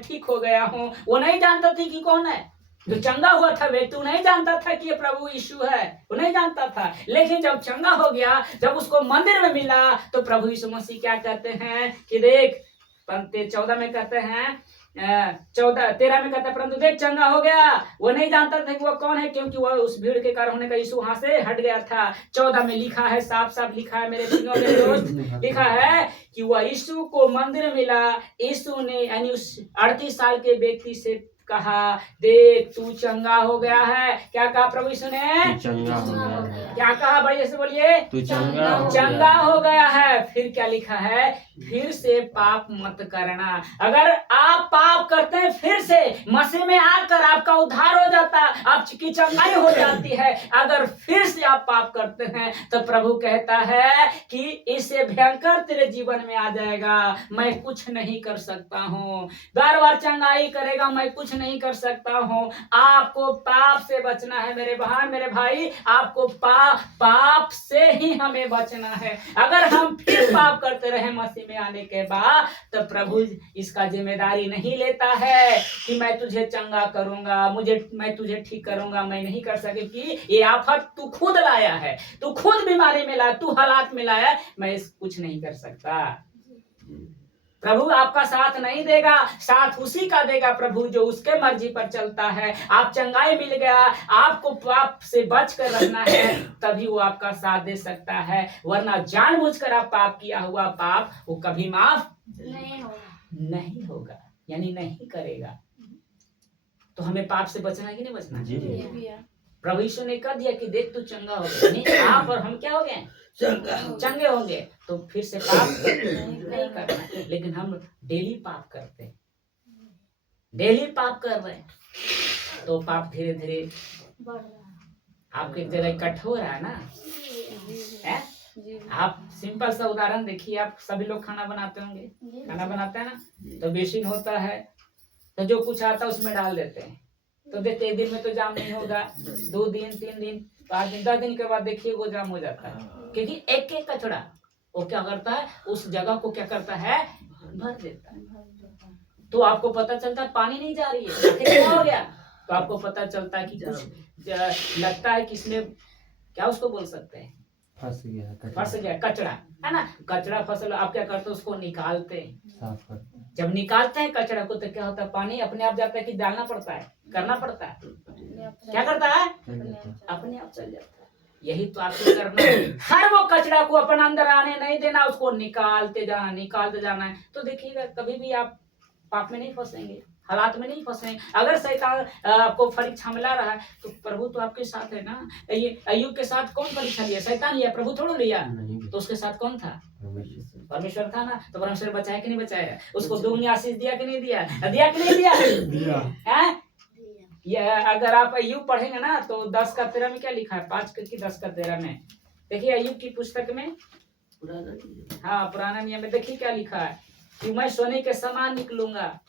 ठीक हो गया हूँ। वो नहीं जानता थी कि कौन है जो चंगा हुआ था व्यक्ति, नहीं जानता था कि ये प्रभु यीशु है, वो नहीं जानता था। लेकिन जब चंगा हो गया, जब उसको मंदिर में मिला, तो प्रभु यीशु मसीह क्या कहते हैं कि देख, 14 में कहते हैं, 13 में कहता है, परंतु देख चंगा हो गया। वो नहीं जानता था कि वो कौन है, क्योंकि वह उस भीड़ के कारण होने का यीशु वहां से हट गया था। 14 में लिखा है, साफ साफ लिखा है मेरे दोस्त, लिखा है कि वह यीशु को मंदिर मिला। यीशु ने यानी उस 38 साल के व्यक्ति से कहा, देख तू चंगा हो गया है। क्या कहा प्रभु यीशु ने? तू चंगा हो गया है। क्या कहा भाई, ऐसे बोलिए, तू चंगा चंगा हो गया है। फिर क्या लिखा है? फिर से पाप मत करना। अगर आप पाप करते हैं, फिर से मसीह में आकर आपका उद्धार हो जाता है, आपकी चंगाई हो जाती है। अगर फिर से आप पाप करते हैं, तो प्रभु कहता है कि इससे भयंकर तेरे जीवन में आ जाएगा, मैं कुछ नहीं कर सकता हूँ। बार बार चंगाई करेगा, मैं कुछ नहीं कर सकता हूँ। आपको पाप से बचना है मेरे बहन, मेरे भाई, आपको पाप से ही हमें बचना है। अगर हम फिर पाप करते रहे मसीह में आने के बाद, तो प्रभु इसका जिम्मेदारी नहीं लेता है कि मैं तुझे चंगा करूंगा, मैं तुझे ठीक करूंगा। मैं नहीं कर सके कि ये आफत तू खुद लाया है, तू खुद बीमारी में लाया, तू हालात में लाया, मैं कुछ नहीं कर सकता। प्रभु आपका साथ नहीं देगा, साथ उसी का देगा प्रभु जो उसके मर्जी पर चलता है। आप चंगाई मिल गया, आपको पाप से बच कर रहना है, तभी वो आपका साथ दे सकता है। वरना जानबूझकर आप पाप किया हुआ पाप वो कभी माफ नहीं होगा, यानी नहीं करेगा। तो हमें पाप से बचना है कि नहीं बचना? प्रभु यीशु ने कह दिया कि देख तू चंगा हो गया, नहीं आप और हम क्या हो गए? चंगे होंगे। तो फिर से पाप नहीं करना। लेकिन हम डेली पाप करते हैं, डेली पाप कर रहे हैं, तो पाप धीरे धीरे आपके जगह इकट्ठा हो रहा है ना। है? आप सिंपल सा उदाहरण देखिए, आप सभी लोग खाना बनाते होंगे, खाना बनाते हैं ना, तो बेसिन होता है, तो जो कुछ आता है उसमें डाल देते हैं, तो देखते एक दिन में तो जाम नहीं होगा, 2 दिन 3 दिन 5 दिन 10 दिन के बाद देखिए वो जाम हो जाता है। क्योंकि एक एक कचड़ा वो क्या करता है, उस जगह को क्या करता है, भर देता है। तो आपको पता चलता है पानी नहीं जा रही है, आखिर क्या हो गया? तो आपको पता चलता है कि कुछ लगता है किसने, क्या उसको बोल सकते हैं, फंस गया कचड़ा है ना। कचड़ा फसल आप क्या करते हैं, उसको निकालते हैं, साफ करते। जब निकालते हैं कचड़ा को, तो क्या होता है, पानी अपने आप जाता है कि डालना पड़ता है, करना पड़ता है? क्या करता है? अपने आप चल जाता है। यही तो आपको करना है, हर वो कचड़ा को अपन अंदर आने नहीं देना, उसको निकालते जाना है। तो देखिएगा कभी भी आप पाप में नहीं फंसेंगे, हालात में नहीं फंसे। अगर शैतान आपको परीक्षा में ला रहा है, तो प्रभु तो आपके साथ है ना। ये अय्यूब के साथ कौन परीक्षा लिया? शैतान लिया, प्रभु थोड़ा लिया। तो उसके साथ कौन था? परमेश्वर था ना। तो परमेश्वर बचाया कि नहीं बचाया? उसको दुनिया आशीष दिया कि नहीं दिया? दिया कि नहीं दिया? है? ये अगर आप अय्यूब पढ़ेंगे ना, तो 10:13 में क्या लिखा है, 5:10 में देखिए अय्यूब की पुस्तक में, पुराना नियम में देखिए क्या लिखा है कि मैं सोने के समान निकलूंगा।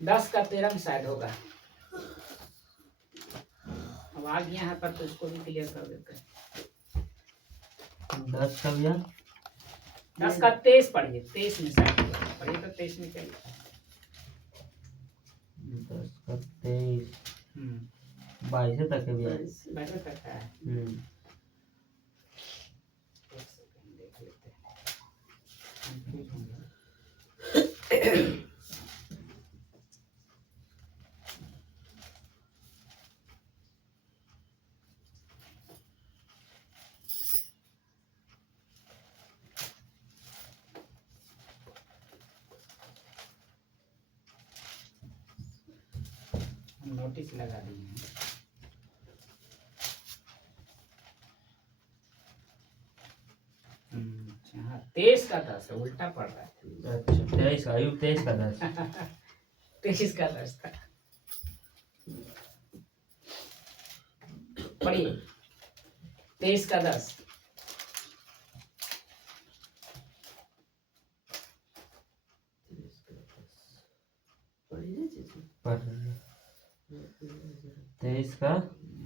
10:13 में शायद होगा, अब आ गया है पर, तो इसको भी क्लियर कर देते हैं। 10:23 पढ़िए, 23 में शायद पढ़िए, तो 23 में क्या लिखा है? 10:23 22 तक है भैया, 22 तक है। नोटिस लगा दिए हैं। अच्छा, 23 का 10 है, उल्टा पड़ रहा है। अच्छा 23 का आयु 23 का 10 23 का 10 था। पढ़िए 23 का 10। पढ़िए जी। पर 23 का 10।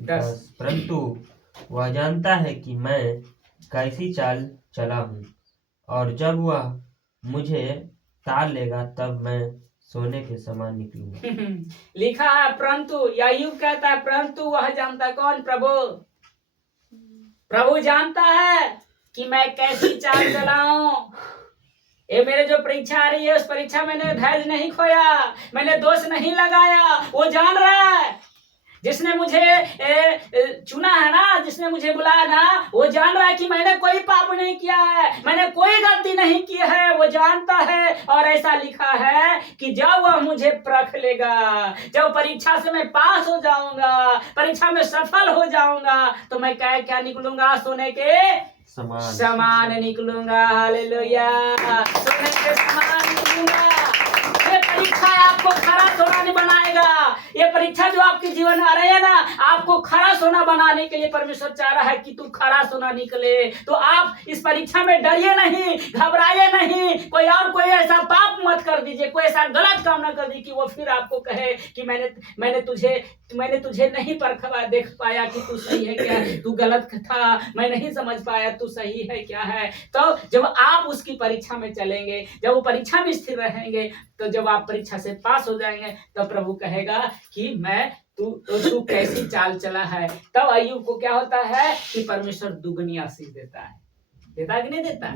10 परंतु वह जानता है कि मैं कैसी चाल चला हूँ और जब वह मुझे ताड़ लेगा तब मैं सोने के समान निकलूंगा। लिखा है परंतु, यायूब कहता है परंतु वह जानता है, कौन? प्रभु। प्रभु जानता है कि मैं कैसी चाल चलाऊं। ये मेरे जो परीक्षा आ रही है, उस परीक्षा में मैंने धैर्य नहीं खोया, मैंने दोष नहीं लगाया। वो जान रहा है, जिसने मुझे चुना है ना, जिसने मुझे बुलाया ना, वो जान रहा है कि मैंने कोई पाप नहीं किया है, मैंने कोई गलती नहीं की है। वो जानता है। और ऐसा लिखा है कि जब वह मुझे परख लेगा, जब परीक्षा से मैं पास हो जाऊंगा, परीक्षा में सफल हो जाऊंगा, तो मैं क्या निकलूंगा? सोने के समान निकलूंगा। हालेलुया, सोने के समान निकलूंगा। ये परीक्षा आपको खरा सोना नहीं बनाएगा। ये परीक्षा जो आपके जीवन में आ रही है ना, आपको खरा सोना बनाने के लिए परमेश्वर चाह रहा है कि तू खरा सोना निकले। तो आप इस परीक्षा में डरिए नहीं, घबराइए नहीं, कोई ऐसा पाप मत कर दीजिए, कोई ऐसा गलत काम ना कर दीजिए कि वो फिर आपको कहे कि मैंने तुझे नहीं परखा देख पाया कि तू सही है क्या, तू गलत था, मैं नहीं समझ पाया तू सही है क्या है। तो जब आप उसकी परीक्षा में चलेंगे, जब वो परीक्षा में स्थिर रहेंगे, तो जब आप परीक्षा से पास हो जाएंगे, तो प्रभु कहेगा कि तू कैसी चाल चला है। तब अय्यूब को क्या होता है कि परमेश्वर दुगनी आशीष देता है। देता कि नहीं देता?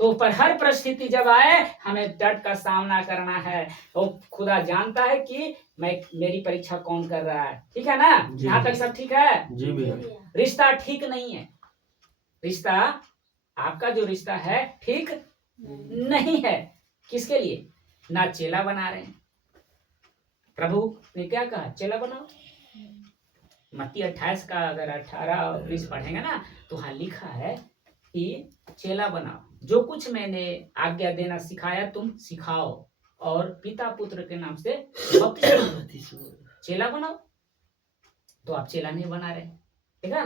तो पर हर परिस्थिति जब आए, हमें डट का सामना करना है। तो खुदा जानता है कि मेरी परीक्षा कौन कर रहा है। ठीक है ना? यहाँ तक सब ठीक है? जी भैया। रिश्ता ठीक नहीं है। रिश्ता, आपका जो रिश्ता है ठीक नहीं है। किसके लिए? ना चेला बना रहे हैं। प्रभु ने क्या कहा? चेला बनाओ। मत्ती 28 का अगर 18-19 पढ़ेंगे ना, तो वहां लिखा है कि चेला बनाओ, जो कुछ मैंने आज्ञा देना सिखाया तुम सिखाओ, और पिता पुत्र के नाम से बपतिस्मा। चेला बनाओ। तो आप चेला नहीं बना रहे, ठीक है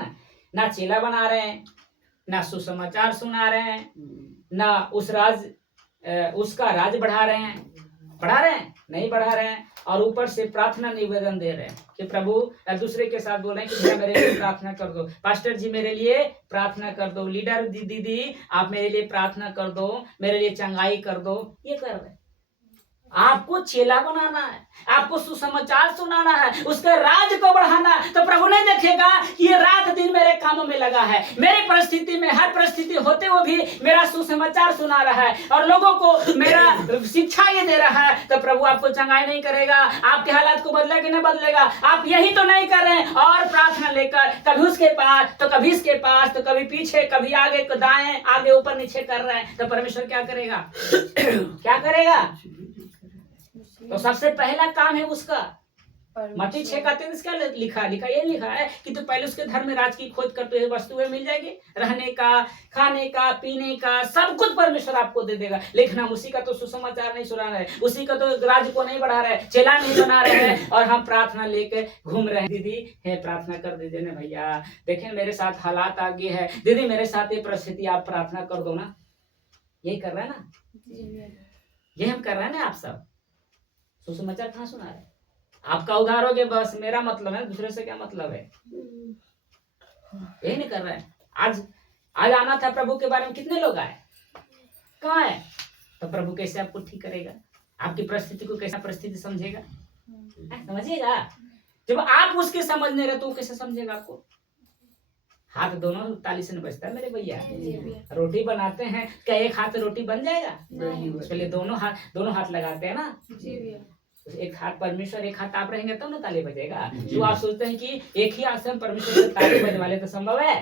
ना चेला बना रहे हैं, ना सुसमाचार सुना रहे हैं, ना उसका राज बढ़ा रहे हैं, नहीं बढ़ा रहे हैं। और ऊपर से प्रार्थना निवेदन दे रहे हैं कि प्रभु, दूसरे के साथ बोल रहे हैं कि भैया मेरे लिए प्रार्थना कर दो, पास्टर जी मेरे लिए प्रार्थना कर दो, लीडर दीदी आप मेरे लिए प्रार्थना कर दो, मेरे लिए चंगाई कर दो। ये कर रहे हैं। आपको चेला बनाना है, आपको सुसमाचार सुनाना है, उसके राज को बढ़ाना है। तो प्रभु नहीं देखेगा कि ये रात दिन मेरे कामों में लगा है, मेरी परिस्थिति में, हर परिस्थिति होते हुए भी मेरा सुसमाचार सुना रहा है और लोगों को मेरा शिक्षा ये दे रहा है। तो प्रभु आपको चंगाई नहीं करेगा, आपके हालात को बदलेगा कि नहीं बदलेगा। आप यही तो नहीं कर रहे हैं, और प्रार्थना लेकर कभी उसके पास तो कभी इसके पास, तो कभी पीछे, कभी आगे, दाएं, आगे ऊपर नीचे कर रहे हैं। तो परमेश्वर क्या करेगा? क्या करेगा? तो सबसे पहला काम है उसका। मत्ती 6:33 क्या लिखा है कि तू पहले उसके धर्म में राज की खोज कर, तुझे वस्तुएं मिल जाएगी, रहने का, खाने का, पीने का, सब कुछ परमेश्वर आपको दे देगा। लेकिन हम उसी का तो सुसमाचार नहीं सुना रहे, उसी का तो राज्य को नहीं बढ़ा रहे, चेला नहीं बना रहे हैं, और हम प्रार्थना लेके घूम रहे हैं। दीदी है प्रार्थना कर दीजिए ना भैया, देखें मेरे साथ हालात आगे है, दीदी मेरे साथ ये परिस्थिति, आप प्रार्थना कर दो ना। यही कर रहे हैं ना, ये हम कर रहे हैं ना। आप सब सुसमाचार कहाँ सुना रहे? आपका उद्धार हो गया बस, मेरा मतलब है, दूसरे से क्या मतलब है? यही नहीं कर रहा है। आज आना था प्रभु के बारे में, कितने लोग आए? कहाँ है? तो प्रभु कैसे आपको ठीक करेगा? आपकी परिस्थिति को कैसा परिस्थिति समझेगा? समझिएगा। जब आप उसके समझ नहीं रहे तो वो कैसे समझेगा आपको? हाथ दोनों ताली से नहीं बजता मेरे भैया। रोटी बनाते हैं, क्या एक हाथ से रोटी बन जाएगा? पहले दोनों हाथ लगाते हैं ना। एक हाथ परमेश्वर, एक हाथ आप रहेंगे तो ना ताली बजेगा। जो आप सोचते हैं कि एक ही हाथ से हम परमेश्वर से ताली बजवा ले, तो संभव है?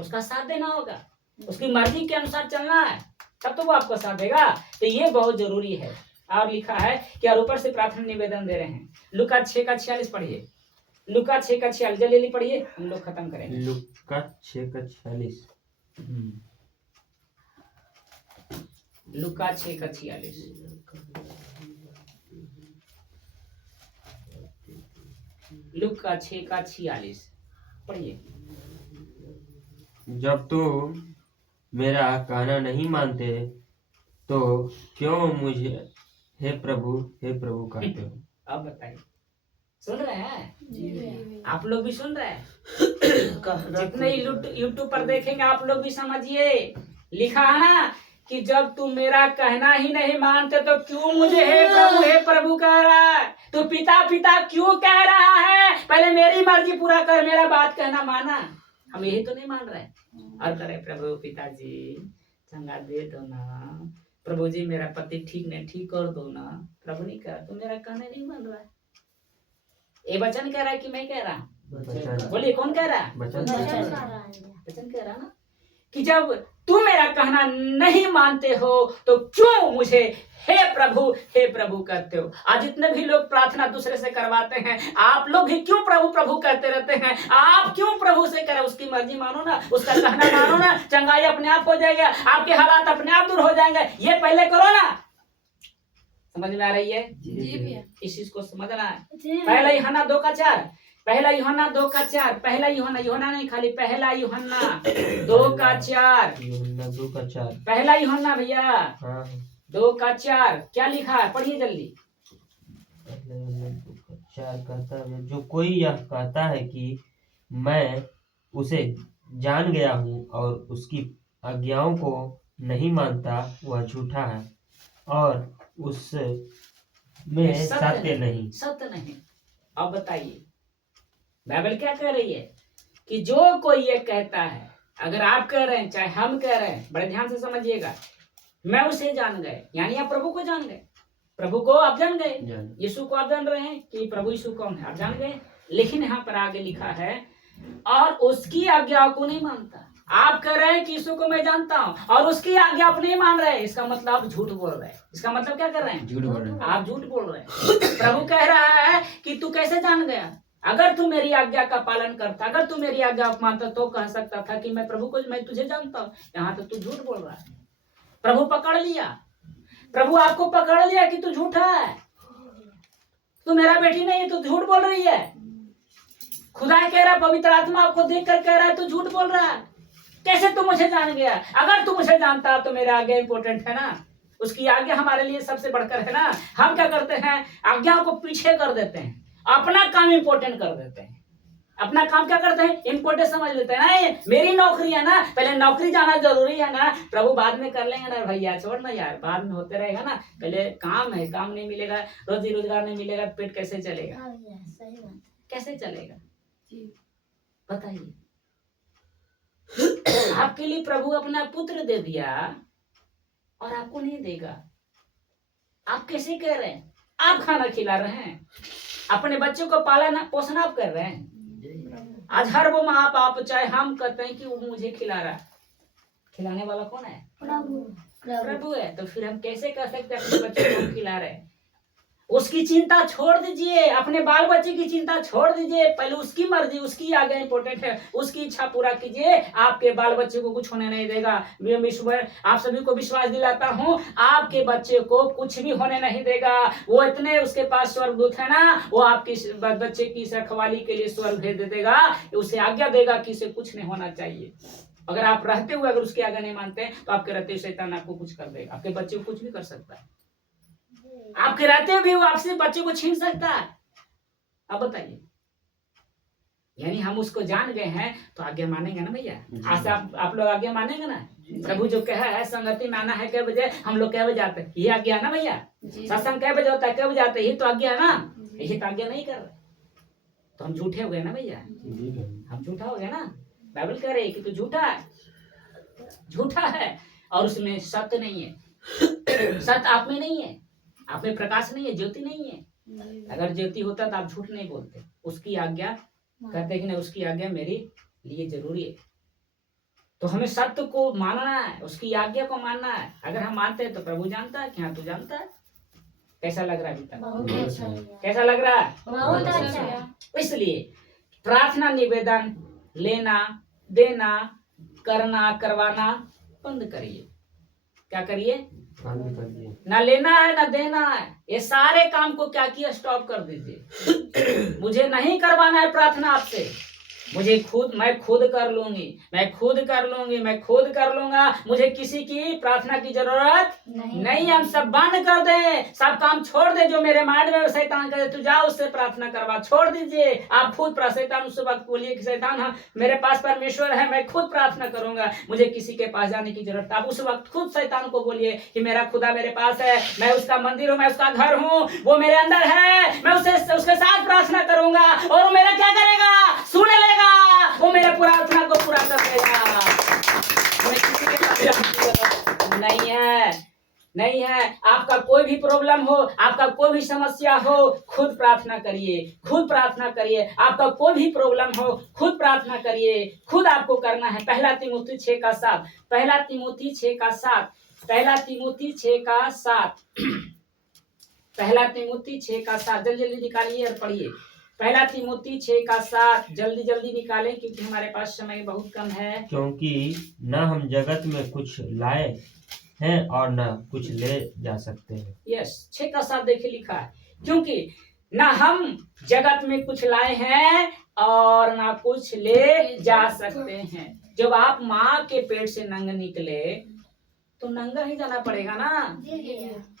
उसका साथ देना होगा, उसकी मर्जी के अनुसार चलना है, तब तो वो आपको साथ देगा। तो ये बहुत जरूरी है और लिखा है कि और ऊपर से प्रार्थना निवेदन दे रहे हैं। लूका 6:46 पढ़िए। लूका 6:46 जल्दी पढ़िए, हम लोग खत्म करेंगे। लूका 6:46। लूका 6:46 लूका 6:46 पढ़िए। जब तुम मेरा कहना नहीं मानते तो क्यों मुझे हे प्रभु कहते हो? अब बताइए, सुन रहे हैं जी भैया। आप लोग भी सुन रहे हैं? कहना जितने यूट्यूब पर देखेंगे आप लोग भी समझिए। लिखा है ना कि जब तुम मेरा कहना ही नहीं मानते तो क्यों मुझे हे प्रभु कह रहा है? तो पिता पिता क्यों कह रहा है? पहले मेरी मर्जी पूरा कर, मेरा बात कहना माना। हम यही तो नहीं मान रहे और करे प्रभु पिताजी चंगा दे दो ना, प्रभु जी मेरा पति ठीक कर दो ना। प्रभु नहीं कह रहा, तुम मेरा कहना नहीं मान रहा है। ये वचन कह रहा है कि मैं कह रहा हूँ? वचन बोलिए कौन कह रहा है? वचन वचन कहता है। कह रहा है भैया। वचन कह रहा ना कि जब तुम मेरा कहना नहीं मानते हो तो क्यों मुझे हे प्रभु करते हो। आज जितने भी लोग प्रार्थना दूसरे से करवाते हैं, आप लोग भी क्यों प्रभु प्रभु करते रहते हैं? आप क्यों प्रभु से करें? उसकी मर्जी मानो ना, उसका कहना मानो ना, चंगाई अपने आप हो जाएगा, आपके हालात अपने आप दूर हो जाएंगे। ये पहले करो ना। समझ में आ रही है? जी भैया। इस चीज को समझना है। जी पहला यूहन्ना 2:4 पहला यूहन्ना 2:4 पहला यूहन्ना नहीं, खाली पहला यूहन्ना 2:4 यूहन्ना 2:4। पहला यूहन्ना भैया हाँ 2:4 क्या लिखा है? पढ़िए जल्दी। पहला यूहन्ना 2:4 कहता है, जो कोई यह कहता है कि मैं उसे जान गया हूँ और उसकी आज्ञाओं को नहीं मानता, वह झूठा है और उसमें सत्य नहीं। सत्य नहीं। अब बताइए बाइबल क्या कह रही है कि जो कोई ये कहता है, अगर आप कह रहे हैं चाहे हम कह रहे हैं, बड़े ध्यान से समझिएगा, मैं उसे जान गए, यानी आप प्रभु को जान गए। प्रभु को आप जान गए, जान। यीशु को आप जान रहे हैं कि प्रभु यीशु कौन है, आप जान गए। लेकिन यहाँ पर आगे लिखा है और उसकी आज्ञाओं को नहीं मानता। आप कह रहे हैं कि यीशु को मैं जानता हूँ और उसकी आज्ञा आप नहीं मान रहे, इसका मतलब आप झूठ बोल रहे हैं। इसका मतलब क्या कर रहे हैं? झूठ बोल रहे हैं। आप झूठ बोल रहे हैं। प्रभु कह रहा है कि तू कैसे जान गया? अगर तू मेरी आज्ञा का पालन करता, अगर तू मेरी आज्ञा मानता तो कह सकता था कि मैं प्रभु को, मैं तुझे जानता हूँ। यहाँ तो तू झूठ बोल रहा है। प्रभु पकड़ लिया, प्रभु आपको पकड़ लिया कि तू झूठा है, तू मेरा बेटी नहीं है, तू झूठ बोल रही है। खुदा कह रहा है, पवित्र आत्मा आपको देख कर कह रहा है तू झूठ बोल रहा है। कैसे तू मुझे जान गया? अगर तू मुझे जानता तो मेरा आज्ञा इंपॉर्टेंट है ना, उसकी आज्ञा हमारे लिए सबसे बढ़कर है ना। हम क्या करते हैं? आज्ञा को पीछे कर देते हैं, अपना काम इंपॉर्टेंट कर देते हैं। अपना काम क्या करते हैं? इंपॉर्टेंट समझ लेते हैं ना, मेरी नौकरी है ना, पहले नौकरी जाना जरूरी है ना, प्रभु बाद में कर लेंगे ना भैया, छोड़ ना यार, बाद में होते रहेगा ना। पहले काम है, काम नहीं मिलेगा, रोजी रोजगार नहीं मिलेगा, पेट कैसे चलेगा? हाँ भैया, सही बात है। कैसे चलेगा? जी। बताइए। आपके लिए प्रभु अपना पुत्र दे दिया और आपको नहीं देगा। आप कैसे कह रहे हैं? आप खाना खिला रहे हैं, अपने बच्चों को पालना पोषण आप कर रहे हैं। आज हर वो माँ बाप चाहे हम कहते हैं कि वो मुझे खिला रहा है, खिलाने वाला कौन है? प्रभु है। तो फिर हम कैसे कह सकते हैं अपने बच्चों को हम खिला रहे हैं? उसकी चिंता छोड़ दीजिए, अपने बाल बच्चे की चिंता छोड़ दीजिए, पहले उसकी मर्जी, उसकी आज्ञा इंपॉर्टेंट है, उसकी इच्छा पूरा कीजिए। आपके बाल बच्चे को कुछ होने नहीं देगा। आप सभी को विश्वास दिलाता हूँ, आपके बच्चे को कुछ भी होने नहीं देगा। वो इतने उसके पास स्वर्गदूत है ना, वो आपके बच्चे की रखवाली के लिए स्वर्ग भेज देगा, उसे आज्ञा देगा कि इसे कुछ नहीं होना चाहिए। अगर आप रहते हुए अगर उसकी आज्ञा नहीं मानते हैं तो आपके रहते हुए शैतान आपको कुछ कर देगा, आपके बच्चे को कुछ भी कर सकता है। आपके रहते हुए भी वो आपसे बच्चे को छीन सकता है। अब बताइए, यानी हम उसको जान गए हैं तो आज्ञा मानेंगे ना भैया? आज से आप लोग आज्ञा मानेंगे ना? प्रभु जो कहा है संगति में आना है कै बजे, हम लोग कै बजे आते हैं, ये आज्ञा है ना भैया? सत्संग कै बजे होता है, कै बजे आते हैं, यही तो आज्ञा है ना। यही तो आज्ञा नहीं कर रहे तो हम झूठे हो गए ना भैया? हम झूठा हो गए ना। बाइबल कह रही है कि तू झूठा है, झूठा है और उसमें सत्य नहीं है। सत्य आप में नहीं है, आप में प्रकाश नहीं है, ज्योति नहीं है। अगर ज्योति होता तो आप झूठ नहीं बोलते। उसकी आज्ञा कहते कि नहीं, उसकी आज्ञा मेरे लिए जरूरी है। तो हमें सत्य को मानना है, उसकी आज्ञा को मानना है। अगर हम मानते हैं तो प्रभु जानता है कि हाँ तू जानता है, कैसा लग रहा है अभी तक? बहुत अच्छा भैया कैसा लग रहा है? बहुत अच्छा इसलिए प्रार्थना निवेदन लेना देना करना करवाना बंद करिए। क्या करिए? बंद कर दिए। ना लेना है ना देना है, ये सारे काम को क्या किया? स्टॉप कर दीजिए। मुझे नहीं करवाना है प्रार्थना आपसे, मुझे खुद, मैं खुद कर लूंगी, मैं खुद कर लूंगी, मैं खुद कर लूंगा। मुझे किसी की प्रार्थना की जरूरत नहीं। हम सब बंद कर दें, सब काम छोड़ दे जो मेरे माइंड में शैतान करे, तू जा उससे प्रार्थना करवा, छोड़ दीजिए। आप खुद शैतान उस वक्त बोलिए कि शैतान हाँ मेरे पास परमेश्वर है, मैं खुद प्रार्थना करूंगा, मुझे किसी के पास जाने की जरूरत। आप उस वक्त खुद शैतान को बोलिए कि मेरा खुदा मेरे पास है, मैं उसका मंदिर हूँ, मैं उसका घर हूँ, वो मेरे अंदर है, मैं उसके साथ प्रार्थना करूंगा और वो मेरा क्या करेगा? सुन लेगा, वो मेरे प्रार्थना को पूरा कर देगा। हमें किसी के पास जाने की जरूरत नहीं है, नहीं है। आपका कोई भी प्रॉब्लम हो, आपका कोई भी समस्या हो, खुद प्रार्थना करिए, खुद प्रार्थना करिए। आपका कोई भी प्रॉब्लम हो, खुद प्रार्थना करिए, खुद आपको करना है। पहला तिमोथी 6:7, पहला तिमोथी 6:7, पहला तिमोथी 6:7, पहला तिमोथी 6:7, जल्दी जल्दी निकालिए और पढ़िए। पहला तिमोथी 6:7, जल्दी जल्दी निकालें क्योंकि हमारे पास समय बहुत कम है। क्योंकि न हम जगत में कुछ लाए हैं और न कुछ ले जा सकते हैं। यस, 6:7 देखिए लिखा है, क्योंकि ना हम जगत में कुछ लाए हैं और ना कुछ ले जा सकते हैं। जब आप माँ के पेट से नंगे निकले तो नंगा ही जाना पड़ेगा ना।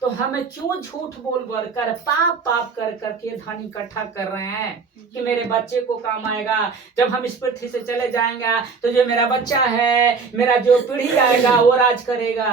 तो हमें क्यों झूठ बोल बोल कर पाप पाप कर करके धन इकट्ठा कर रहे हैं कि मेरे बच्चे को काम आएगा। जब हम इस पृथ्वी से चले जाएंगे तो जो मेरा बच्चा है, मेरा जो पीढ़ी आएगा वो राज करेगा।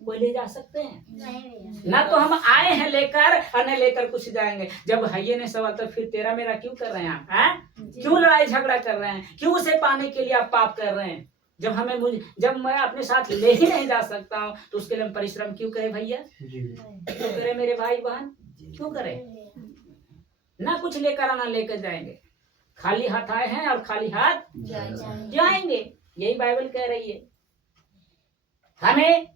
कोई ले जा सकते हैं? नहीं ना तो हम आए हैं लेकर और न लेकर कुछ जाएंगे। जब है ने सवाल तो फिर तेरा मेरा क्यों कर रहे हैं आप? हैं? क्यों लड़ाई झगड़ा कर रहे हैं? क्यों उसे पाने के लिए आप पाप कर रहे हैं? जब मैं अपने साथ ले ही नहीं जा सकता हूँ तो उसके लिए हम परिश्रम क्यों करें भैया? जी क्यों करें मेरे भाई बहन? क्यों करें? ना कुछ लेकर आना, लेकर जाएंगे। खाली हाथ आए हैं और खाली हाथ जाएंगे, यही बाइबल कह रही है। हमें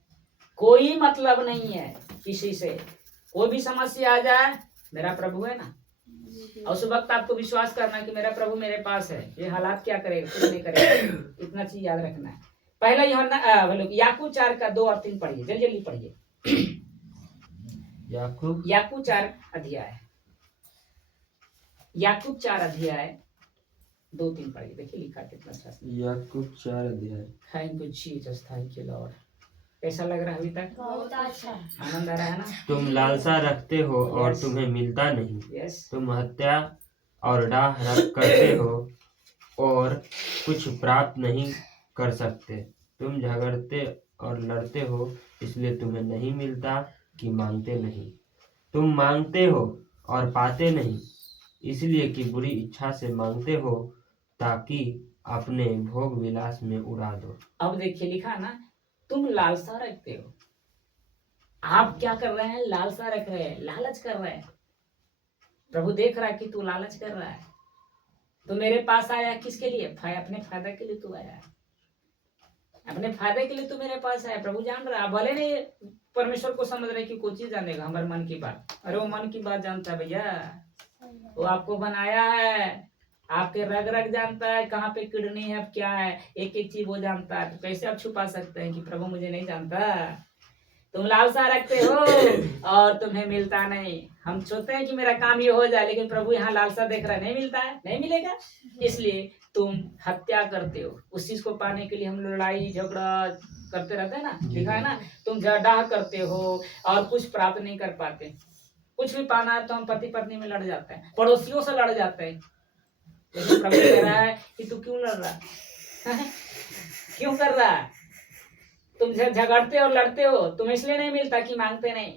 कोई मतलब नहीं है किसी से। कोई भी समस्या आ जाए, मेरा प्रभु है ना, और उस वक्त आपको विश्वास करना है कि मेरा प्रभु मेरे पास है। ये हालात क्या करेगा? कुछ नहीं करेगा। इतना चीज याद रखना है। पहला याकूब 4:2 और 3 पढ़िए, जल्दी जल्दी पढ़िए। याकूब 4 अध्याय, याकूब 4 अध्याय 2-3 पढ़िए। देखिए लिखा कितना अच्छा। याकूब 4 अध्याय। Thank you Jesus, thank you Lord. कैसा लग रहा है अभी तक? बहुत अच्छा आनंद आ रहा है ना? तुम लालसा रखते हो और Yes. तुम्हें मिलता नहीं। यस, तुम हत्या और डाह करते हो और कुछ प्राप्त नहीं कर सकते। तुम झगड़ते और लड़ते हो, इसलिए तुम्हें नहीं मिलता कि मांगते नहीं। तुम मांगते हो और पाते नहीं, इसलिए कि बुरी इच्छा से मांगते हो ताकि अपने भोग विलास में उड़ा दो। अब देखिए लिखा ना, तुम लालसा रखते हो। आप क्या कर रहे हैं? लालसा रख रहे हैं, लालच कर रहे हैं। प्रभु देख रहा है कि तू लालच कर रहा है। तो मेरे पास आया किसके लिए? अपने फायदे के लिए तू आया है। अपने फायदे के लिए तू मेरे पास आया। प्रभु जान रहा है, भले नहीं परमेश्वर को समझ रहे कि कोई चीज जानेगा हमारे मन की बात। अरे वो मन की बात जानता है भैया। वो आपको बनाया है, आपके रग रग जानता है, कहाँ पे किडनी है, अब क्या है, एक एक चीज वो जानता है। तो कैसे आप छुपा सकते हैं कि प्रभु मुझे नहीं जानता? तुम लालसा रखते हो और तुम्हें मिलता नहीं। हम सोचते हैं कि मेरा काम ये हो जाए, लेकिन प्रभु यहाँ लालसा देख रहा है, नहीं मिलता है, नहीं मिलेगा। इसलिए तुम हत्या करते हो। उस चीज को पाने के लिए हम लड़ाई झगड़ा करते रहते हैं ना, लिखा है ना, तुम डाह करते हो और कुछ प्राप्त नहीं कर पाते। कुछ भी पाना है तो हम पति पत्नी में लड़ जाते हैं, पड़ोसियों से लड़ जाते हैं। लेकिन प्रभु कह रहा है कि तू क्यों लड़ रहा है? क्यों कर रहा है? तुम झगड़ते और लड़ते हो, तुम इसलिए नहीं मिलता कि मांगते नहीं।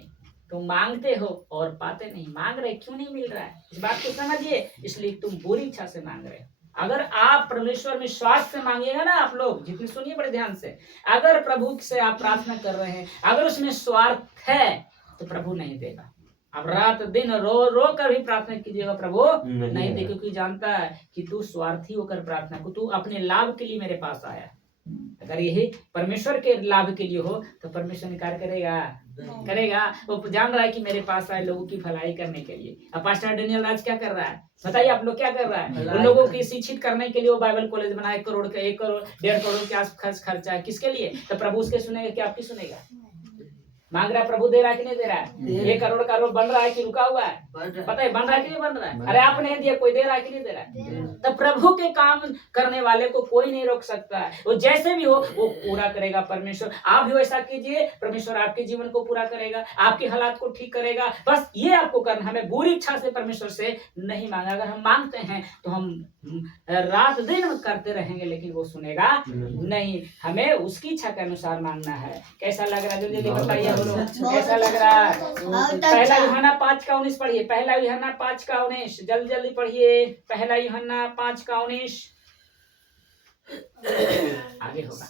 तुम मांगते हो और पाते नहीं। मांग रहे, क्यों नहीं मिल रहा है? इस बात को समझिए। इसलिए तुम बुरी इच्छा से मांग रहे हो। अगर आप परमेश्वर में स्वार्थ से मांगिएगा ना, आप लोग जितने सुनिए बड़े ध्यान से, अगर प्रभु से आप प्रार्थना कर रहे हैं, अगर उसमें स्वार्थ है तो प्रभु नहीं देगा। अब रात दिन रो रो कर भी प्रार्थना कीजिएगा, प्रभु नहीं दे, क्योंकि जानता है कि तू स्वार्थी होकर प्रार्थना को, तू अपने लाभ के लिए मेरे पास आया। अगर यही परमेश्वर के लाभ के लिए हो तो परमेश्वर इनकार करेगा? करेगा? वो जान रहा है कि मेरे पास आए लोगों की भलाई करने के लिए। अब पास्टर डेनियल राज क्या कर रहा है? बताइए आप लोग क्या कर रहा है? उन लोगों की शिक्षित करने के लिए वो बाइबल कॉलेज बनाया, 1 करोड़ का 1 करोड़ 1.5 करोड़ के आस खर्चा है। किसके लिए? तो प्रभु उसके सुनेगा कि आपकी सुनेगा? मांग रहा है, प्रभु दे रहा है कि नहीं दे रहा है? 1 करोड़ का रोड बन रहा है कि रुका हुआ है? पता है बन रहा है कि नहीं बन रहा है? अरे आप नहीं दिया, कोई दे रहा है कि नहीं दे रहा है? तो प्रभु के काम करने वाले को कोई नहीं रोक सकता है। वो जैसे भी हो वो पूरा करेगा परमेश्वर। आप भी वैसा कीजिए, परमेश्वर आपके जीवन को पूरा करेगा, आपके हालात को ठीक करेगा। बस ये आपको करना। हमें बुरी इच्छा से परमेश्वर से नहीं मांगा। अगर हम मांगते हैं तो हम रात दिन करते रहेंगे लेकिन वो सुनेगा नहीं। हमें उसकी इच्छा के अनुसार मांगना है। कैसा लग रहा है? जल्दी बताइए बोलो, कैसा लग रहा है? पहला यूहन्ना 5:19 पढ़िए। पहला यूहन्ना 5:19 जल्दी जल्दी पढ़िए। पहला यूहन्ना 5:19 आगे होगा।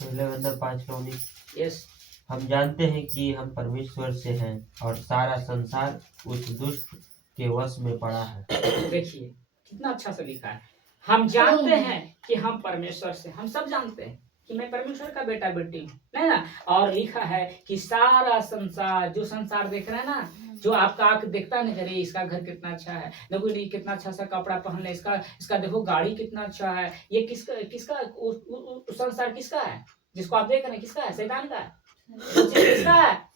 पहले यूहन्ना 5:19। यस, हम जानते हैं कि हम परमेश्वर से हैं और सारा संसार उस दुष्ट के वश में पड़ा है। देखिए कितना अच्छा से लिखा है। हम जानते हैं कि हम परमेश्वर से, हम सब जानते हैं कि मैं परमेश्वर का बेटा बेटी हूँ, नहीं ना? और लिखा है कि सारा संसार, जो संसार देख रहा है ना, जो आपका आंख देखता नहीं, अरे इसका घर कितना अच्छा है, देखो ये कितना अच्छा सा कपड़ा पहन ले, इसका देखो गाड़ी कितना अच्छा है, ये किसका संसार किसका है? जिसको आप देख रहे हैं किसका है? शैतान का है। किसका है?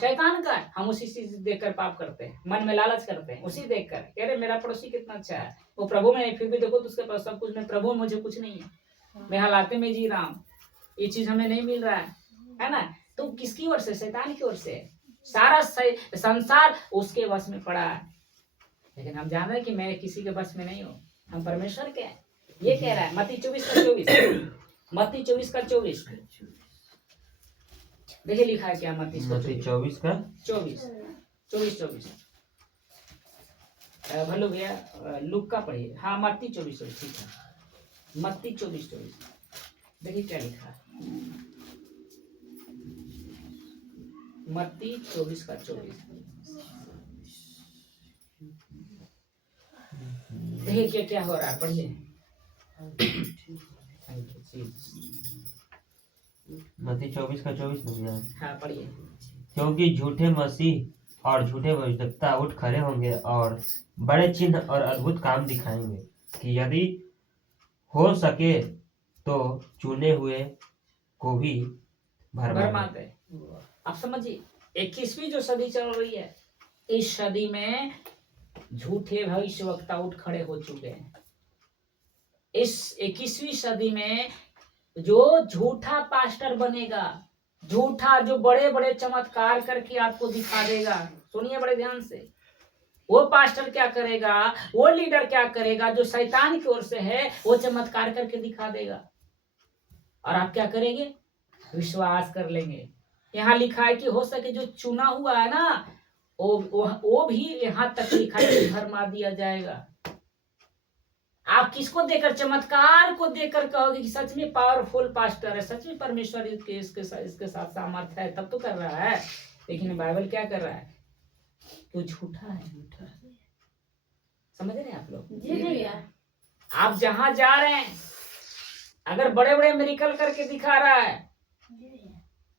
शैतान का है। हम उसी चीज देखकर पाप करते हैं, मन में लालच करते हैं, उसी देखकर कह रहे मेरा पड़ोसी कितना अच्छा है, वो प्रभु में, फिर भी देखो तो उसके पास सब कुछ नहीं, प्रभु में मुझे कुछ नहीं है, मैं हालात में जी रहा हूँ, ये चीज हमें नहीं मिल रहा है ना? तो किसकी ओर से? शैतान की ओर से। सारा संसार उसके वश में पड़ा है। लेकिन हम जान रहे हैं कि मैं किसी के वश में नहीं हूँ, हम परमेश्वर के हैं। ये कह रहा है मत्ती 24:24। मत्ती 24:24 देखिए लिखा है क्या? मत्ती 24:24 भलो भैया लुक का पढ़िए। हाँ मत्ती 24:24 ठीक है। मत्ती 24:24 देखिए क्या लिखा है। मत्ती 24:24 देखिए क्या क्या हो रहा है, पढ़िए। मत्ती 24:24 भैया। हाँ पढ़िए। क्योंकि झूठे मसीह और झूठे भविष्यद्वक्ता उठ खड़े होंगे और बड़े चिन्ह और अद्भुत काम दिखाएंगे कि यदि हो सके तो चुने हुए को भी भरमा दे। आप समझिए 21वीं जो सदी चल रही है, इस सदी में झूठे भविष्यवक्ता उठ खड़े हो चुके हैं। इस 21वीं सदी में जो झूठा पास्टर बनेगा, झूठा जो बड़े बड़े चमत्कार करके आपको दिखा देगा, सुनिए बड़े ध्यान से, वो पास्टर क्या करेगा, वो लीडर क्या करेगा, जो शैतान की ओर से है, वो चमत्कार करके दिखा देगा और आप क्या करेंगे? विश्वास कर लेंगे। यहाँ लिखा है कि हो सके जो चुना हुआ है ना, वो भी यहाँ तक लिखा है भरमा दिया जाएगा। आप किसको देकर, चमत्कार को देकर कहोगे कि सच में पावरफुल पास्टर है, सच में परमेश्वर इसके साथ सामर्थ्य है, तब तो कर रहा है। लेकिन बाइबल क्या कर रहा है? वो झूठा है, झूठा है। समझ रहे हैं आप लोग? आप जहां जा रहे हैं, अगर बड़े बड़े मिरेकल करके दिखा रहा है,